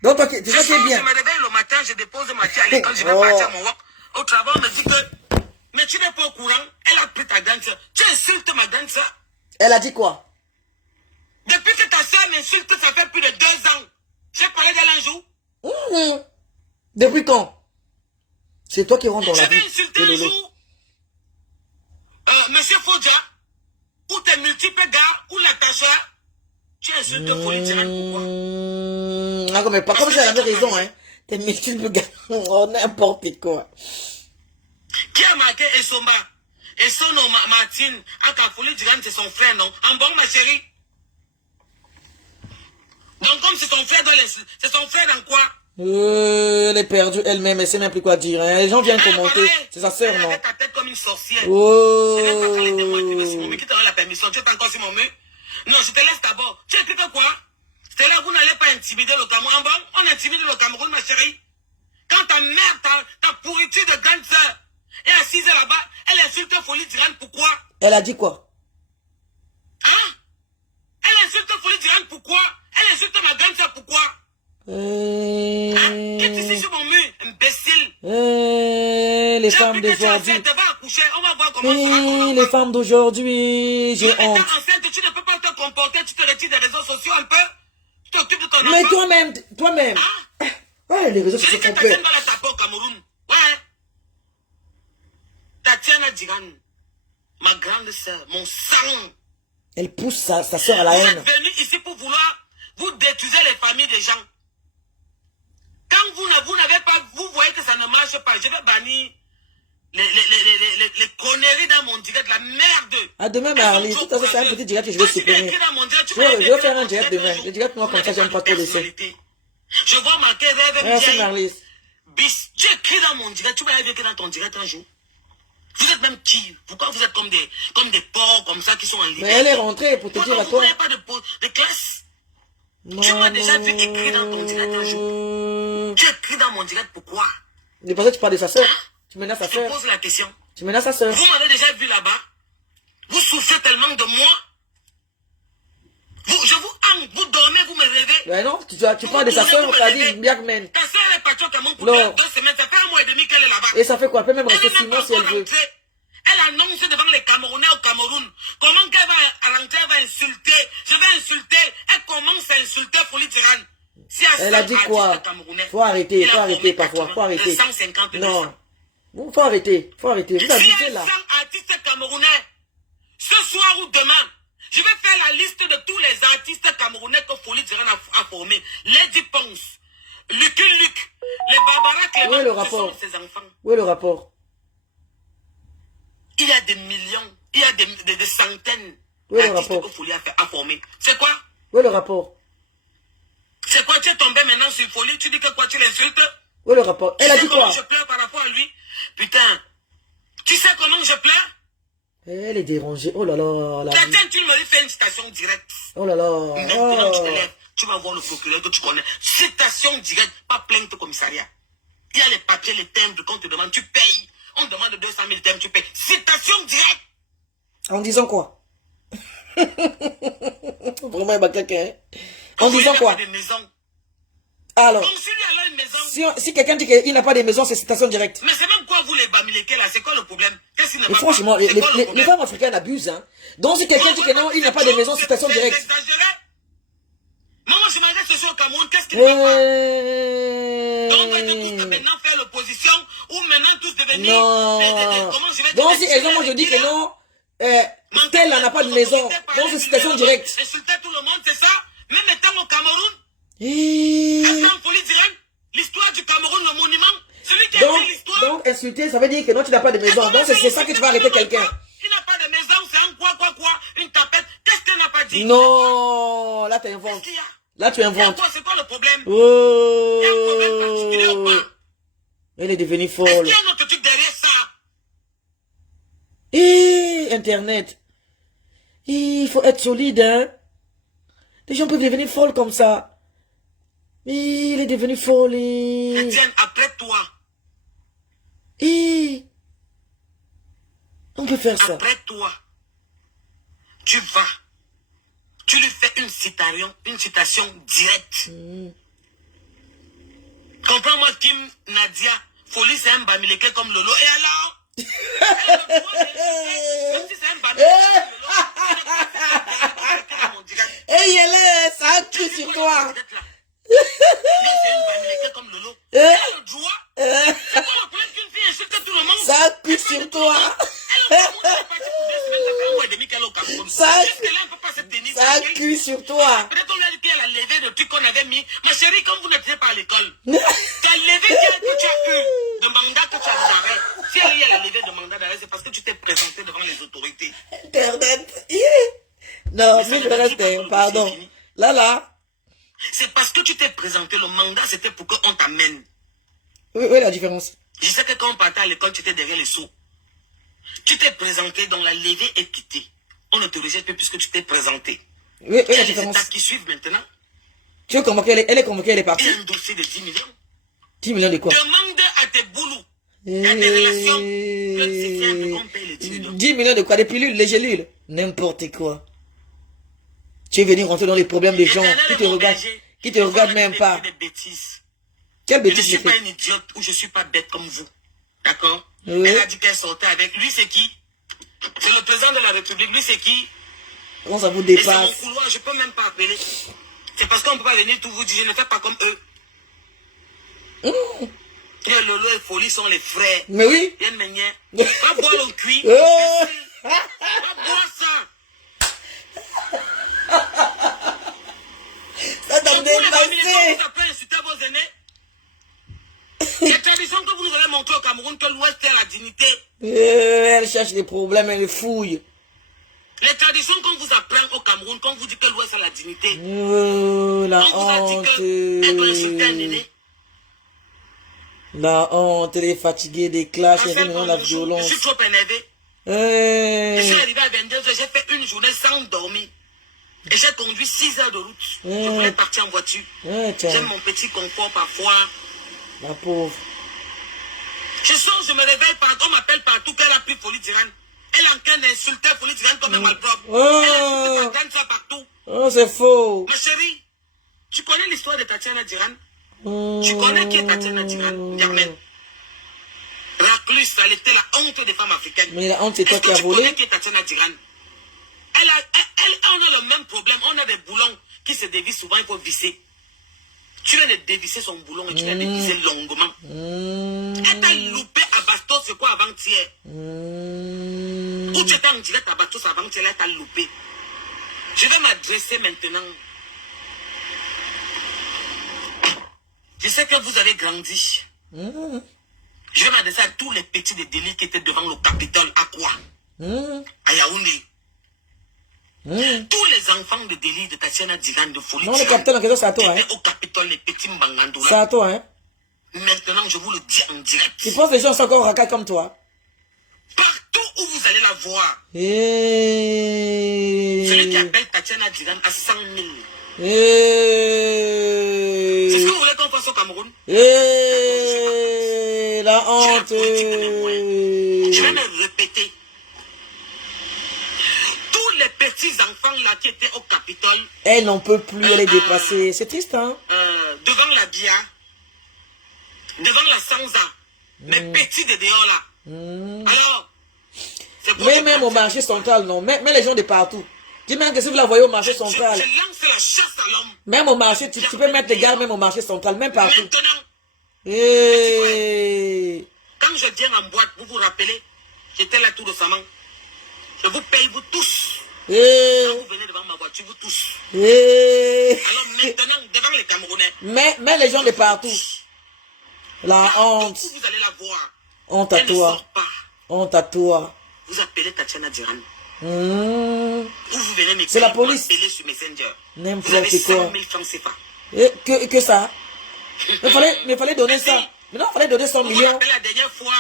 Donc, toi, tu bien. Je me réveille le matin, je dépose ma fille à l'école, je vais partir à mon work. Au travail, on me dit que, mais tu n'es pas au courant, elle a pris ta grande soeur. Tu insultes ma grande soeur. Elle a dit quoi? Depuis que ta soeur m'insulte, ça fait plus de 2 ans. J'ai parlé d'elle un jour. Depuis quand? C'est toi qui rentres dans la vie. J'avais insulté un jour Monsieur Fodja, ou tes multiples gars, ou l'attacheur. Tu insultes Folie Diran pourquoi? Mais pas comme si elle avait raison, hein. T'es multiples gars, n'importe quoi. Qui a marqué Esomba? Essono Martine, à Folie Diran, c'est son frère, non? En bon, ma chérie. Donc, comme c'est son frère, c'est son frère dans quoi? Elle est perdue elle-même, elle sait même plus quoi dire. Hein. Les gens viennent commenter. C'est sa sœur, non? Elle avait ta tête comme une sorcière. Oh. Elle n'a pas parlé de moi, qui t'aura la permission. Tu es encore sur mon mur? Non, je te laisse d'abord. Tu écris quoi? C'est là que vous n'allez pas intimider le Cameroun. Bon, on intimide le Cameroun, ma chérie. Quand ta mère, ta pourriture de grande sœur est assise là-bas, elle insulte Folie Diran, pourquoi? Elle a dit quoi? Hein? Elle insulte Folie Diran, pourquoi? Elle insulte ma grande sœur, pourquoi? Hein? Qu'est-ce que tu sais sur mon mur, imbécile? Les femmes d'aujourd'hui. Les femmes d'aujourd'hui, j'ai honte. Enceinte, tu ne peux pas te comporter, tu te retires des réseaux sociaux un peu. Tu t'occupes de ton enfant. Mais toi-même. Hein? Ouais, les réseaux sociaux sont peur. la taper au Cameroun. Ouais. Tatiana Diran, ma grande sœur, mon sang. Elle pousse sa sœur à la haine. Vous êtes venu ici pour vouloir, vous détruisez les familles des gens. Quand vous n'avez pas, vous voyez que ça ne marche pas, je vais bannir les conneries dans mon direct, la merde. À demain, Marley, tout à fait, c'est un petit direct que je vais supprimer. Je vais faire un direct demain. Le direct noir comme ça, j'aime pas trop le son. Je vois marqué rêve. Merci, Marley. Bis, tu écris dans mon direct, tu vas écrire dans ton direct un jour. Vous êtes même qui? Pourquoi vous êtes comme des porcs comme ça qui sont en liberté? Mais elle est rentrée pour te dire à toi. Vous n'avez pas de classe. Tu m'as déjà vu écrire dans ton direct un jour. Tu écris dans mon direct, pourquoi? Mais parce que tu parles de sa soeur. Tu menaces sa Je soeur. pose la question. Tu menaces sa soeur. Vous m'avez déjà vu là-bas. Vous souffrez tellement de moi. Je vous hang, vous dormez, vous me rêvez. Mais non, tu parles de sa soeur, tu as dit Biakmen. Ta soeur est partie au Cameroun pour 2 semaines. Ça fait 1 mois et demi qu'elle est là-bas. Et ça fait quoi? Elle peut même rester 6 Elle mois si elle veut. Elle annonce devant les Camerounais au Cameroun. Comment qu'elle va rentrer, elle va insulter. Je vais insulter. Elle commence à insulter Folie Tirane. Si elle a dit quoi? Faut arrêter parfois. Faut arrêter. 150 non. Bon, faut arrêter. Vous abusez là. 100 artistes camerounais, ce soir ou demain, je vais faire la liste de tous les artistes camerounais que Folie Tirane a formés. Lady Pons, Lucky Luke, les Barbara Clément, où est le rapport? Ce sont ses enfants. Où est le rapport? Il y a des millions, il y a des centaines d'artistes que Folie a formés. C'est quoi? Où est le rapport? C'est quoi? Tu es tombé maintenant sur Folie, tu dis que quoi? Tu l'insultes? Où est le rapport? Elle a dit quoi? Je pleure par rapport à lui. Putain, tu sais comment je pleure? Elle est dérangée. Oh là là. Quelqu'un, tu me fais une citation directe. Oh là là. Maintenant, tu te lèves. Tu vas voir le procureur que tu connais. Citation directe, pas plainte au commissariat. Il y a les papiers, les timbres qu'on te demande, tu payes. On demande 200 000 timbres, tu payes. Citation directe. En disant quoi? Vraiment, il va quelqu'un. En disant quoi? Alors, donc, s'il y a là une maison, si quelqu'un dit qu'il n'a pas de maison, c'est citation directe. Mais c'est même quoi vous les bamilekés là? C'est quoi le problème? Qu'est-ce qu'il n'a pas? Franchement, les femmes africaines abusent. Hein. Donc si quelqu'un dit que non, il n'a pas de maison, c'est citation directe. C'est exagéré. Moi, je m'arrête ce soir au Cameroun. Qu'est-ce qu'il ne va pas? Donc, on va tous maintenant faire l'opposition ou maintenant tous devenir... Non. Comment je vais donc si exemple, moi je dis que non, tel n'a pas de maison. Donc c'est citation directe. Insulter tout le monde, c'est ça? Même étant au Cameroun. L'histoire du Cameroun, le monument, celui qui a écrit l'histoire. Donc, insulter, ça veut dire que non, tu n'as pas de maison. Donc, c'est ça que tu vas arrêter quelqu'un. Il n'a pas de maison, c'est un quoi, une tapette. Qu'est-ce qu'elle n'a pas dit? Non, là, tu inventes. Là, tu inventes. C'est quoi le problème? Oh. Il y a un problème particulier ou pas? Elle est devenue folle. Est-ce qu'il y a un autre truc derrière ça? Internet. Il faut être solide, hein. Les gens peuvent devenir folles comme ça. Il est devenu folle. Etienne, après toi. On peut faire ça. Après toi, tu vas. Tu lui fais une citation directe. Comprends-moi, Kim, Nadia, Folie, c'est un bamileke comme Lolo. Et alors? Même si c'est un bamileke comme Lolo, ça a cru sur toi. C'est une bamileke comme Lolo. Elle a le droit. C'est pas le problème qu'une fille insulte tout le monde. Ça a cru sur toi. Ça a cru sur toi. Peut-être on lui a dit qu'elle a levé le truc qu'on avait mis. Ma chérie, comme vous n'étiez pas à l'école, tu as levé que tu as eu de mandat que tu as d'arrêt. Si elle a levé de mandat d'arrêt, c'est parce que tu t'es présenté devant les autorités. Internet. Non, mais je reste, pardon. Là. C'est parce que tu t'es présenté, le mandat c'était pour qu'on t'amène. Oui, la différence. Je sais que quand on partait à l'école, tu étais derrière les seaux. Tu t'es présenté, donc la levée est quittée. On ne te rejette plus puisque tu t'es présenté. Oui, la les différence. étapes qui suivent maintenant. Tu veux convoquer, elle est convoquée, elle est partie. Il y a un dossier de 10 millions. 10 millions de quoi? Demande à tes boulous. À tes relations. C'est simple qu'on paye les 10 millions. 10 millions de quoi? Des pilules, les gélules. N'importe quoi. Tu es venu rentrer dans les problèmes des gens qui te regardent même pas. Quelle bêtise? Je ne suis pas une idiote ou je ne suis pas bête comme vous. D'accord? Oui. Elle a dit qu'elle sortait avec. Lui, c'est qui? C'est le président de la République. Lui, c'est qui? Comment ça vous Et c'est dépasse? mon couloir, je ne peux même pas appeler. C'est parce qu'on ne peut pas venir tout vous dire. Je ne fais pas comme eux. Lolo et Folie sont les frères. Mais oui. Viens me nier. Va boire le cuit. Oh. Va boire ça. Ça t'a dépassé. Vous appelez insulter vos aînés. Les traditions que vous nous avez montrées au Cameroun, que l'Ouest est la dignité. Elle cherche des problèmes, elle fouille. Les traditions qu'on vous apprend au Cameroun, qu'on vous dit que l'Ouest a la dignité. Oh, la on vous a dit honte. qu'elle doit insulter un aîné. La honte, elle est fatiguée des clashs, elle est dans la violence. Je suis trop énervé. Je suis arrivé à 22h, j'ai fait une journée sans dormir. Et j'ai conduit 6 heures de route. Je voulais partir en voiture. J'aime mon petit confort parfois. La pauvre. Je sors, je me réveille, on m'appelle partout qu'elle a pris Folie Diran. Elle est en train d'insulter Folie Diran comme un malpropre. Elle insulte ça partout. Oh, c'est faux. Ma chérie, tu connais l'histoire de Tatiana Diran? Tu connais qui est Tatiana Diran, Germaine? Recluse, elle était la honte des femmes africaines. Mais la honte, c'est toi qui as volé. Tu connais qui est Tatiana Diran? On a le même problème. On a des boulons qui se dévissent souvent, il faut visser. Tu viens de dévisser son boulon et tu viens de visser longuement. Elle t'a loupé à Bastos, c'est quoi avant-hier? Ou tu étais en direct à Bastos avant-hier, elle t'a loupé. Je vais m'adresser maintenant. Je sais que vous avez grandi. Je vais m'adresser à tous les petits de délits qui étaient devant le Capitole. À quoi? À Yaoundé. Tous les enfants de délit de Tatiana Diran de Folie. Non, le Capitole en question, c'est à toi. Au Capitole, les petits Mbangandoula. C'est à toi, hein. Maintenant, je vous le dis en direct. Tu penses que les gens sont encore racailles comme toi? Partout où vous allez la voir. Celui qui appelle Tatiana Diran à 100 000. C'est ce que vous voulez qu'on fasse au Cameroun? La honte. Je vais me répéter. Tous les petits enfants là qui étaient au Capitole. Elle n'en peut plus, elle est dépassée. C'est triste, hein? Devant la BIA, devant la Sansa, les petits de dehors là. Alors, c'est pour même au marché central, non. Mais les gens de partout. Dis-moi que si vous la voyez au marché central. Je lance la chasse à l'homme. Même au marché, tu peux mettre des gardes même au marché central, même partout. Maintenant, quand je viens en boîte, vous vous rappelez, j'étais là tout récemment. Je vous paye, vous tous. Quand vous venez devant ma voiture, vous tous. Alors maintenant, devant les Camerounais. Mais les gens de partout. La honte. Où vous allez la voir. Honte à toi. Honte à toi. Vous appelez Tatiana Diran. Ou vous venez me c'est la police. Appeler sur Messenger. N'importe vous avez 100 quoi. 000 francs CFA. Que ça. Mais fallait donner ça. Mais non, fallait donner 100 millions. Vous vous rappelez la dernière fois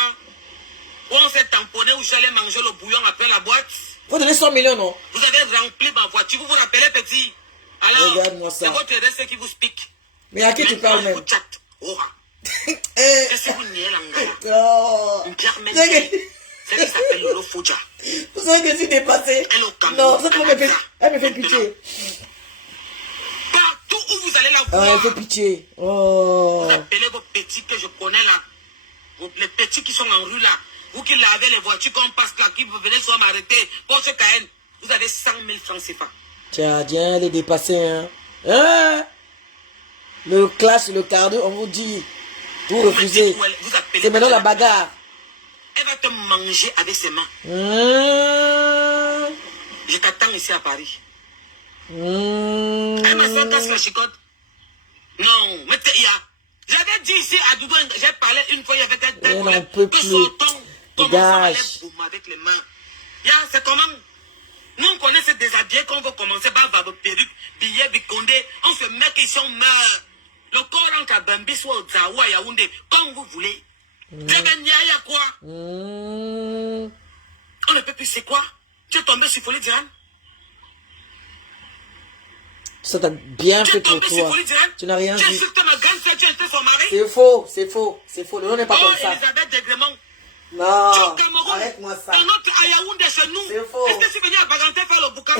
où on s'est tamponné, où j'allais manger le bouillon après la boîte. Faut donner 100 millions, non? Vous avez rempli ma voiture. Vous vous rappelez, petit? Alors, regarde-moi ça. C'est votre reste qui vous speak. Mais à qui tu parles même? Qu'est-ce que vous niez, l'angala? C'est qui s'appelle Lolo Fouja. Vous savez que je suis dépassé. Non, elle me fait pitié. Partout où vous allez la voir. Elle fait pitié. Oh. Vous appelez vos petits que je connais là. Les petits qui sont en rue là. Vous qui lavez les voitures qu'on passe là, qui venez soit m'arrêter. Pour ce KN, vous avez 100 000 francs CFA. Tiens, elle est dépassée, hein. Le clash, le quart d'heure, on vous dit. Vous refusez. C'est maintenant la bagarre. Elle va te manger avec ses mains. Je t'attends ici à Paris. Elle m'a fait casse la chicotte. Non, mais j'avais dit ici à Doudou, j'ai parlé une fois, il y avait quelqu'un que sortons, comment ça allait boum avec les mains. C'est comment? Nous on connaît ces déshabillés quand on veut commencer par perruque, billet, bicondé, on se met ici, on meurt. Le corps en Kabambi, soit au Zawa, Yaoundé, comme vous voulez. Il y a quoi? On ne peut plus, c'est quoi? Tu es tombé sur Folie Diran? Ça t'a bien fait pour toi. Tu n'as rien vu. Tu as insulté ma grande soeur, tu as insulté son mari? C'est faux, c'est faux, c'est faux. Le nom n'est pas comme ça. Elisabeth Degremont. Non, arrête-moi ça. Un autre à Yaoundé chez nous. C'est faux. Est-ce que je suis venu à Baganté faire le boucan?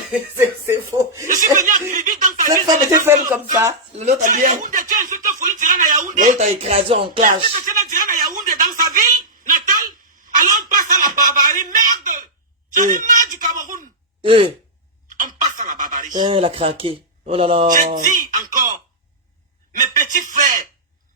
C'est faux. Je suis venu à Kribi dans ta vie. Cette femme était faible comme ça. L'autre a bien. Tu as insulté Folie Diran à Yaoundé. L'autre a écrasé en clash. Tu as Diran à Yaoundé dans sa ville natale. Alors on passe à la barbarie. Merde. J'en ai marre du Cameroun. On passe à la barbarie. Elle a craqué. Oh là là. Je dis encore, mes petits frères,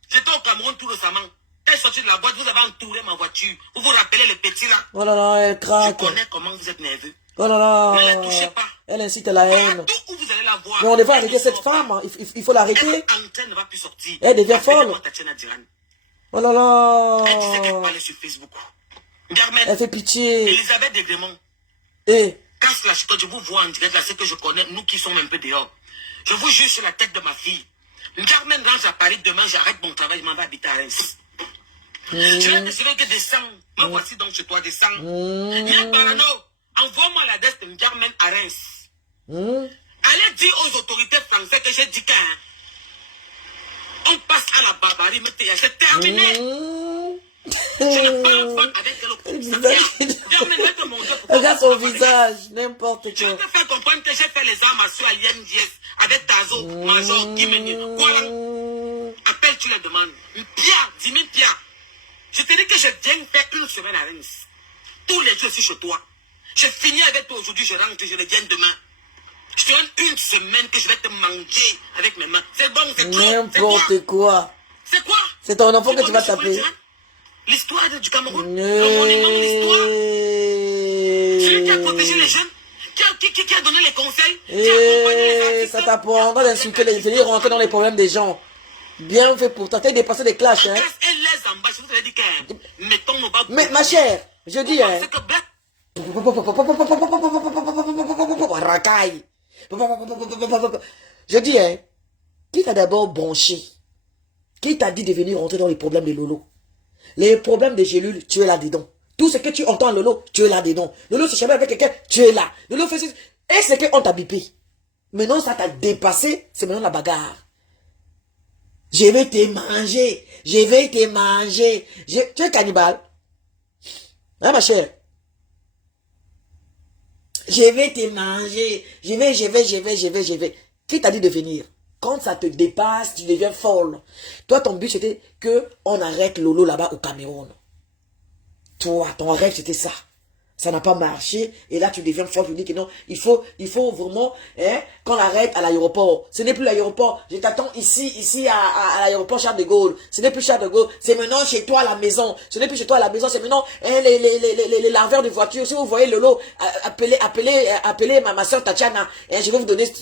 j'étais au Cameroun tout récemment. Elle est sortie de la boîte, vous avez entouré ma voiture. Vous vous rappelez les petits là? Oh là là, elle craque. Je connais comment vous êtes nerveux. Oh là là. Ne la touchez pas. Elle incite à la haine. Partout où vous allez la voir. Mais on devrait arrêter cette femme. Il faut l'arrêter. Elle ne va plus sortir. Elle devient folle. Oh là là. Elle disait qu'elle parlait sur Facebook. Germaine, elle fait pitié. Elisabeth Degremont. Casse la chicotte, je vous vois en direct là, c'est que je connais, nous qui sommes un peu dehors. Je vous jure sur la tête de ma fille. Germaine rentre à Paris demain, j'arrête mon travail, je m'en vais habiter à Reims. Je vais te descendre. Me voici donc chez toi, descends. Parano, envoie-moi l'adresse de Mgarmen à Reims. Allez dire aux autorités françaises que j'ai dit qu'on passe à la barbarie, mais c'est terminé. Je ne parle pas avec le regarde son visage, n'importe quoi. Je vais te faire comprendre que j'ai fait les armes à ceux à l'INGS avec Tazo, Major, Guimeni. Voilà. Appelle, tu les demandes. Pierre, 10 000 pierres. Je te dis que je viens faire une semaine à Reims. Tous les jours, je suis chez toi. Je finis avec toi aujourd'hui, je rentre, je reviens demain. Je te donne une semaine que je vais te manger avec mes mains. C'est bon, c'est trop. N'importe quoi. C'est quoi? C'est ton enfant que tu vas taper. L'histoire du Cameroun. Le monument de l'histoire. Celui qui a protégé les jeunes. Qui a donné les conseils. Qui a accompagné les artistes. Ça t'apprendra d'insulter les gens, rentrer dans les problèmes des gens. Bien fait pour toi. T'as dépassé des clashs, hein. Mais ma chère, je dis, hein. Racaille. Je dis, hein. Qui t'a d'abord branché? Qui t'a dit de venir rentrer dans les problèmes de Lolo? Les problèmes des gélules, tu es là-dedans. Tout ce que tu entends, Lolo, tu es là-dedans. Lolo se chambre avec quelqu'un, tu es là. Lolo fait... Et c'est qu'on t'a bipé. Maintenant, ça t'a dépassé, c'est maintenant la bagarre. Je vais te manger. Je vais te manger. Tu es cannibale. Hein, ma chère? Je vais te manger. Je vais. Qui t'a dit de venir? Quand ça te dépasse, tu deviens folle. Toi, ton but, c'était que on arrête Lolo là-bas au Cameroun. Toi, ton rêve, c'était ça. Ça n'a pas marché. Et là, tu deviens folle. Tu dis que non, il faut vraiment, hein, qu'on arrête à l'aéroport. Ce n'est plus l'aéroport. Je t'attends ici à l'aéroport Charles de Gaulle. Ce n'est plus Charles de Gaulle. C'est maintenant chez toi à la maison. Ce n'est plus chez toi à la maison. C'est maintenant, hein, les laveurs de voiture. Si vous voyez Lolo, appelez ma soeur Tatiana. Hein, je vais vous donner 100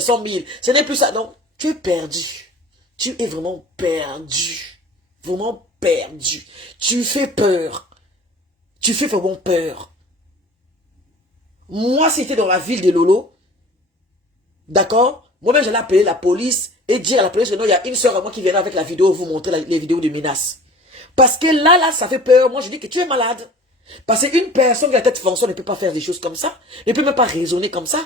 000. Ce n'est plus ça. Donc, tu es perdu. Tu es vraiment perdu. Vraiment perdu. Tu fais peur. Tu fais vraiment peur. Moi, si j'étais dans la ville de Lolo, d'accord, moi-même, j'allais appeler la police et dire à la police que non, il y a une soeur à moi qui viendra avec la vidéo, vous montrer les vidéos de menaces. Parce que là, ça fait peur. Moi, je dis que tu es malade. Parce qu'une personne qui a la tête foncée ne peut pas faire des choses comme ça. Ne peut même pas raisonner comme ça.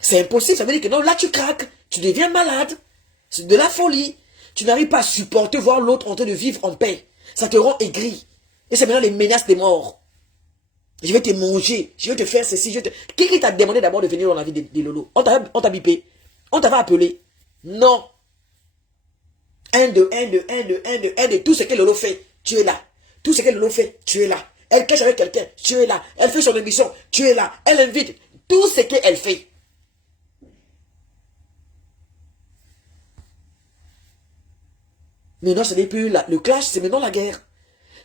C'est impossible. Ça veut dire que non, là, tu craques. Tu deviens malade. C'est de la folie. Tu n'arrives pas à supporter voir l'autre en train de vivre en paix. Ça te rend aigri. Et c'est maintenant les menaces des morts. Je vais te manger. Je vais te faire ceci. Qui t'a demandé d'abord de venir dans la vie de Lolo? On t'a bipé. On t'avait appelé. Non. Un de tout ce que Lolo fait, tu es là. Tout ce que Lolo fait, tu es là. Elle cache avec quelqu'un, tu es là. Elle fait son émission, tu es là. Elle invite. Tout ce qu'elle fait. Maintenant, ce n'est plus le clash, c'est maintenant la guerre.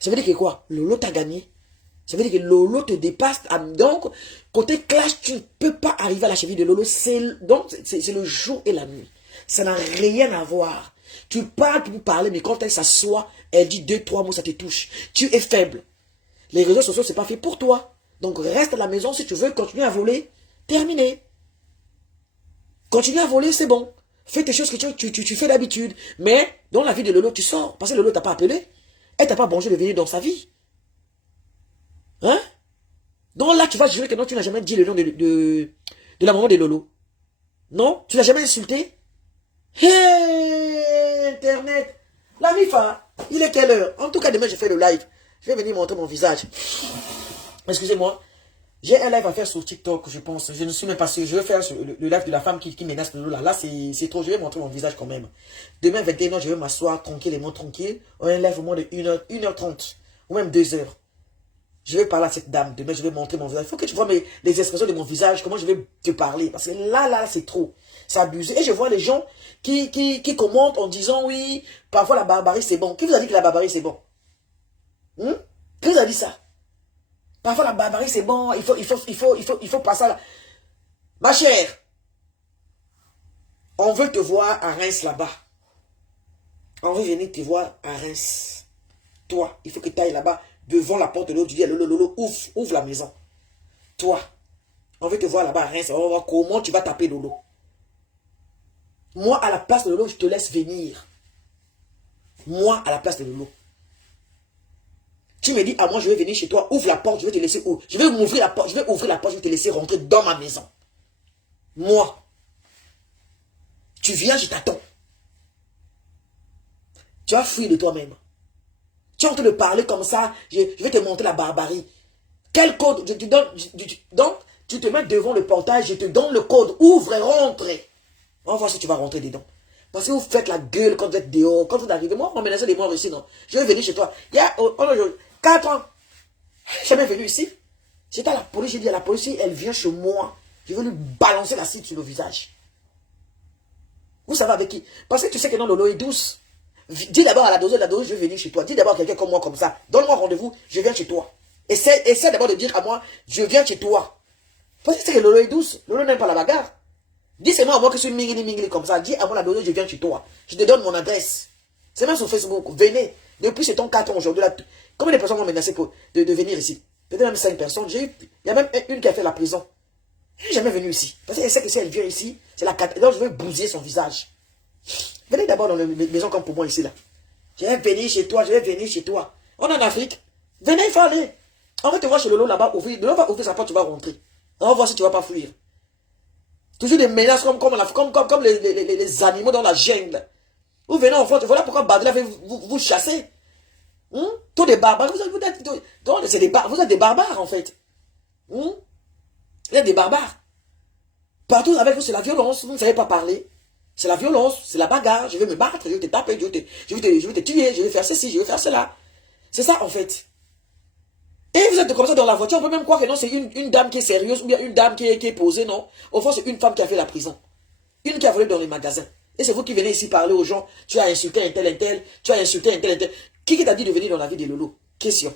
Ça veut dire que quoi? Lolo t'a gagné. Ça veut dire que Lolo te dépasse. Donc, côté clash, tu ne peux pas arriver à la cheville de Lolo. Donc, c'est le jour et la nuit. Ça n'a rien à voir. Tu parles pour parler, mais quand elle s'assoit, elle dit 2-3 mots, ça te touche. Tu es faible. Les réseaux sociaux, c'est pas fait pour toi. Donc, reste à la maison si tu veux continuer à voler. Terminé. Continue à voler, c'est bon. Fais tes choses que tu fais d'habitude. Mais, dans la vie de Lolo, tu sors. Parce que Lolo t'a pas appelé. Elle t'a pas branché de venir dans sa vie. Hein? Donc là, tu vas jurer que non, tu n'as jamais dit le nom de la maman de Lolo. Non? Tu n'as jamais insulté? Hey, Internet. La MIFA, il est quelle heure? En tout cas, demain, je fais le live. Je vais venir montrer mon visage. Excusez-moi. J'ai un live à faire sur TikTok, je pense. Je ne suis même pas sûr. Je vais faire le live de la femme qui menace Lolo là. Là, c'est trop. Je vais montrer mon visage quand même. Demain, 21h, je vais m'asseoir tranquillement, tranquille. Un live au moins de 1h30. Ou même 2h. Je vais parler à cette dame. Demain, je vais montrer mon visage. Il faut que tu vois les expressions de mon visage. Comment je vais te parler. Parce que là, c'est trop. C'est abusé. Et je vois les gens qui commentent en disant, oui, parfois la barbarie, c'est bon. Qui vous a dit que la barbarie, c'est bon? Qui vous a dit ça? Parfois la barbarie, c'est bon. Il faut passer à la... Ma chère, on veut te voir à Reims là-bas. On veut venir te voir à Reims. Toi, il faut que tu ailles là-bas. Devant la porte de l'autre, tu dis, Lolo, ouvre la maison. Toi, on veut te voir là-bas à Reims. On va voir comment tu vas taper Lolo. Moi, à la place de Lolo, je te laisse venir. Moi, à la place de Lolo. Tu me dis, ah moi je vais venir chez toi, ouvre la porte, je vais te laisser où? Je vais ouvrir la porte, je vais te laisser rentrer dans ma maison. Moi. Tu viens, je t'attends. Tu vas fuir de toi-même. Tu es en train de parler comme ça, je vais te montrer la barbarie. Quel code? Je te donne, donc, tu te mets devant le portail, je te donne le code, ouvre et rentre. On va voir si tu vas rentrer dedans. Parce que vous faites la gueule quand vous êtes dehors, quand vous arrivez. Moi, on menaçait des morts ici, non? Je vais venir chez toi. Il y a 4 ans, je suis jamais venu ici. J'étais à la police, j'ai dit à la police, elle vient chez moi. Je vais lui balancer l'acide sur le visage. Vous savez avec qui? Parce que tu sais que non, l'eau est douce. Dis d'abord à la doseuse, je vais venir chez toi. Dis d'abord à quelqu'un comme moi, comme ça. Donne-moi rendez-vous, je viens chez toi. Essaie d'abord de dire à moi, je viens chez toi. Parce que c'est que l'eau est douce. L'eau n'aime pas la bagarre. Dis seulement à moi que je suis mingli comme ça. Dis à moi la doseuse, je viens chez toi. Je te donne mon adresse. C'est même sur Facebook. Venez. Depuis ce temps 4 ans aujourd'hui. Combien de personnes m'ont menacé de venir ici? Peut-être même 5 personnes. Il y a même une qui a fait la prison. Elle n'est jamais venue ici. Parce qu'elle sait que si elle vient ici, c'est la catastrophe. Donc je vais bousiller son visage. Venez d'abord dans la maison comme pour moi ici là. Je vais venir chez toi, je vais venir chez toi. On est en Afrique. Venez, il faut aller. On va te voir chez Lolo là-bas. Lolo va ouvrir sa porte, tu vas rentrer. On va voir si tu ne vas pas fuir. Toujours des menaces comme les animaux dans la jungle. Vous venez en France, voilà pourquoi Badla fait vous chasser. Tous des barbares. Vous êtes des barbares en fait. Vous êtes des barbares. Partout avec vous, c'est la violence. Vous ne savez pas parler. C'est la violence, c'est la bagarre. Je vais me battre, je vais te taper, je vais te tuer, je vais faire ceci, je vais faire cela. C'est ça en fait. Et vous êtes comme ça dans la voiture, on peut même croire que non, c'est une dame qui est sérieuse ou bien une dame qui est posée, non. Au fond, c'est une femme qui a fait la prison. Une qui a volé dans les magasins. Et c'est vous qui venez ici parler aux gens. Tu as insulté un tel, tu as insulté un tel. Qui t'a dit de venir dans la vie de Lolo? Question.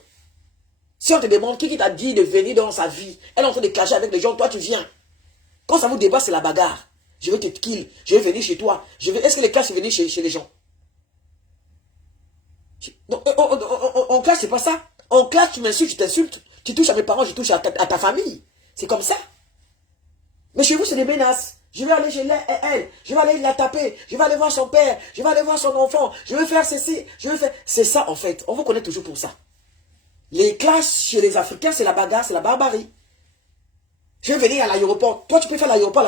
Si on te demande qui t'a dit de venir dans sa vie, elle est en train de cacher avec les gens, toi tu viens. Quand ça vous dépasse, c'est la bagarre. Je vais te kill, je vais venir chez toi. Est-ce que les classes, c'est venir chez les gens? En classe, c'est pas ça. En classe, tu m'insultes, je t'insulte. Tu touches à mes parents, je touche à ta famille. C'est comme ça. Mais chez vous, c'est des menaces. Je vais aller chez elle, je vais aller la taper, je vais aller voir son père, je vais aller voir son enfant, je vais faire ceci, je vais faire... C'est ça, en fait. On vous connaît toujours pour ça. Les classes chez les Africains, c'est la bagarre, c'est la barbarie. Je vais venir à l'aéroport. Toi, tu peux faire l'aéroport,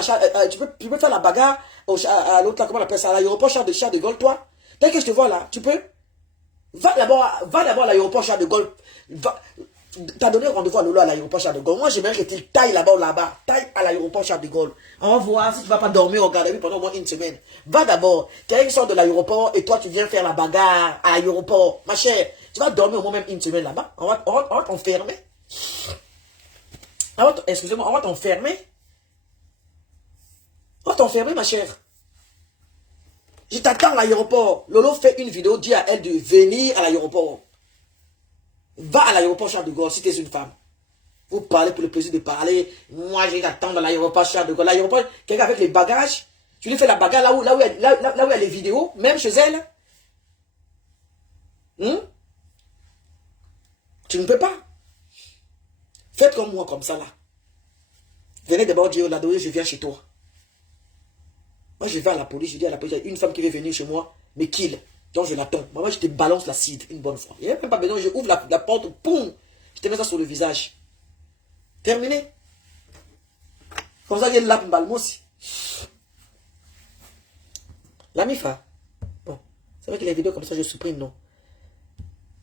tu peux faire la bagarre à l'autre, comment on appelle ça, à l'aéroport Charles de Gaulle, toi. Dès que je te vois là, tu peux. Va d'abord à l'aéroport Charles de Gaulle. T'as donné rendez-vous à Lolo à l'aéroport Charles de Gaulle. Moi, j'aimerais que tu tailles là-bas. Taille à l'aéroport Charles de Gaulle. On va voir si tu ne vas pas dormir au garde-à-vue pendant au moins une semaine. Va d'abord. Quelqu'un sort de l'aéroport et toi, tu viens faire la bagarre à l'aéroport. Ma chère, tu vas dormir au moins même une semaine là-bas. On va t'enfermer. Excusez-moi, on va t'enfermer. On va t'enfermer, ma chère. Je t'attends à l'aéroport. Lolo fait une vidéo, dit à elle de venir à l'aéroport. Va à l'aéroport Charles de Gaulle si tu es une femme. Vous parlez pour le plaisir de parler. Moi, je t'attends dans l'aéroport Charles de Gaulle. L'aéroport, quelqu'un avec les bagages. Tu lui fais la bagarre là où il y a les vidéos, même chez elle. Tu ne peux pas. Faites comme moi, comme ça là. Venez d'abord dire, la je viens chez toi. Moi, je vais à la police, je dis à la police, il y a une femme qui veut venir chez moi, mais kill. Donc, je l'attends. Moi, je te balance l'acide une bonne fois. Il n'y a même pas besoin, je ouvre la porte, boum, je te mets ça sur le visage. Terminé. Comme ça, il y a le lap balmo aussi. La MIFA. Bon, c'est vrai que les vidéos comme ça, je supprime, non.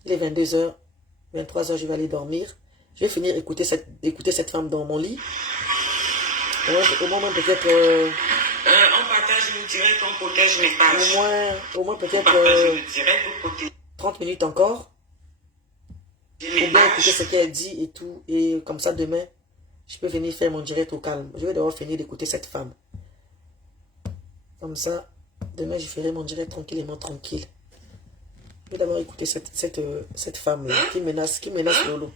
Il est 22h, 23h, je vais aller dormir. Je vais finir écouter cette femme dans mon lit. Au moment peut-être... on partage le direct, on protège mes pages. Au moins peut-être 30 minutes encore. Pour bien écouter ce qu'elle dit et tout. Et comme ça, demain, je peux venir faire mon direct au calme. Je vais devoir finir d'écouter cette femme. Comme ça, demain, je ferai mon direct tranquillement, tranquille. Je vais d'abord écouter cette femme-là qui menace Lolo.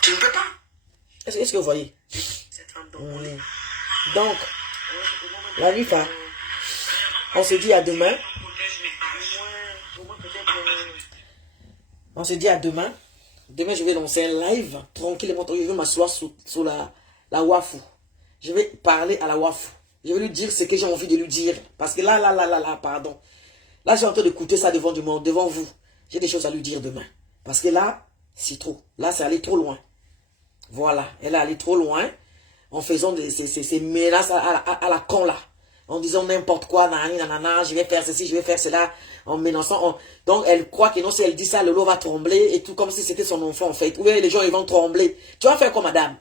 Tu ne peux pas. Est-ce que vous voyez? Donc, la MIFA, on se dit à demain. On se dit à demain. Demain, je vais lancer un live tranquillement. Je vais m'asseoir sur la Wafu. Je vais parler à la Wafu. Je vais lui dire ce que j'ai envie de lui dire. Parce que là, pardon. Là, j'ai en train d'écouter ça devant du monde, devant vous. J'ai des choses à lui dire demain. Parce que là, c'est trop. Là, c'est allé trop loin. Voilà, elle est allée trop loin en faisant ces menaces à la con là. En disant n'importe quoi, nanana, je vais faire ceci, je vais faire cela, en menaçant. Donc elle croit que non, si elle dit ça, Lolo va trembler et tout, comme si c'était son enfant en fait. Ou bien les gens ils vont trembler. Tu vas faire quoi, madame?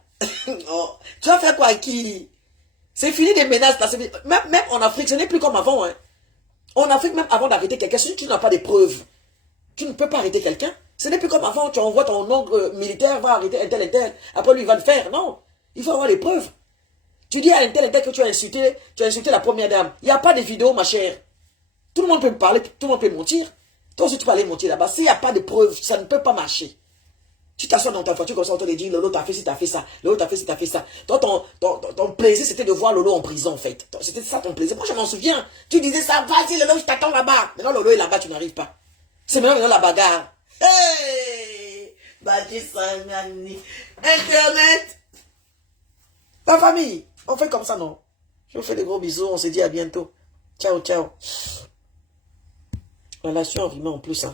Oh, tu vas faire quoi à qui? C'est fini des menaces là. Même en Afrique, ce n'est plus comme avant. Hein. En Afrique, même avant d'arrêter quelqu'un, si tu n'as pas de preuves, tu ne peux pas arrêter quelqu'un. Ce n'est plus comme avant, tu envoies ton oncle militaire, va arrêter un tel et tel. Après lui, il va le faire. Non, il faut avoir des preuves. Tu dis à un tel et tel que tu as insulté la première dame. Il n'y a pas de vidéo, ma chère. Tout le monde peut me parler, tout le monde peut mentir. Toi aussi, tu peux aller mentir là-bas. S'il n'y a pas de preuves, ça ne peut pas marcher. Tu t'assois dans ta voiture comme ça, on te dit, Lolo, t'as fait ci, t'as fait ça. Lolo, t'as fait ci, t'as fait ça. Toi, ton plaisir, c'était de voir Lolo en prison, en fait. C'était ça ton plaisir. Moi, je m'en souviens. Tu disais ça, vas-y, Lolo, je t'attends là-bas. Maintenant, Lolo est là-bas, tu n'arrives pas. C'est maintenant la bagarre. Hey! Badi Sangani. Internet. La famille. On fait comme ça, non? Je vous fais des gros bisous. On se dit à bientôt. Ciao, ciao. Relation humaine en plus, hein.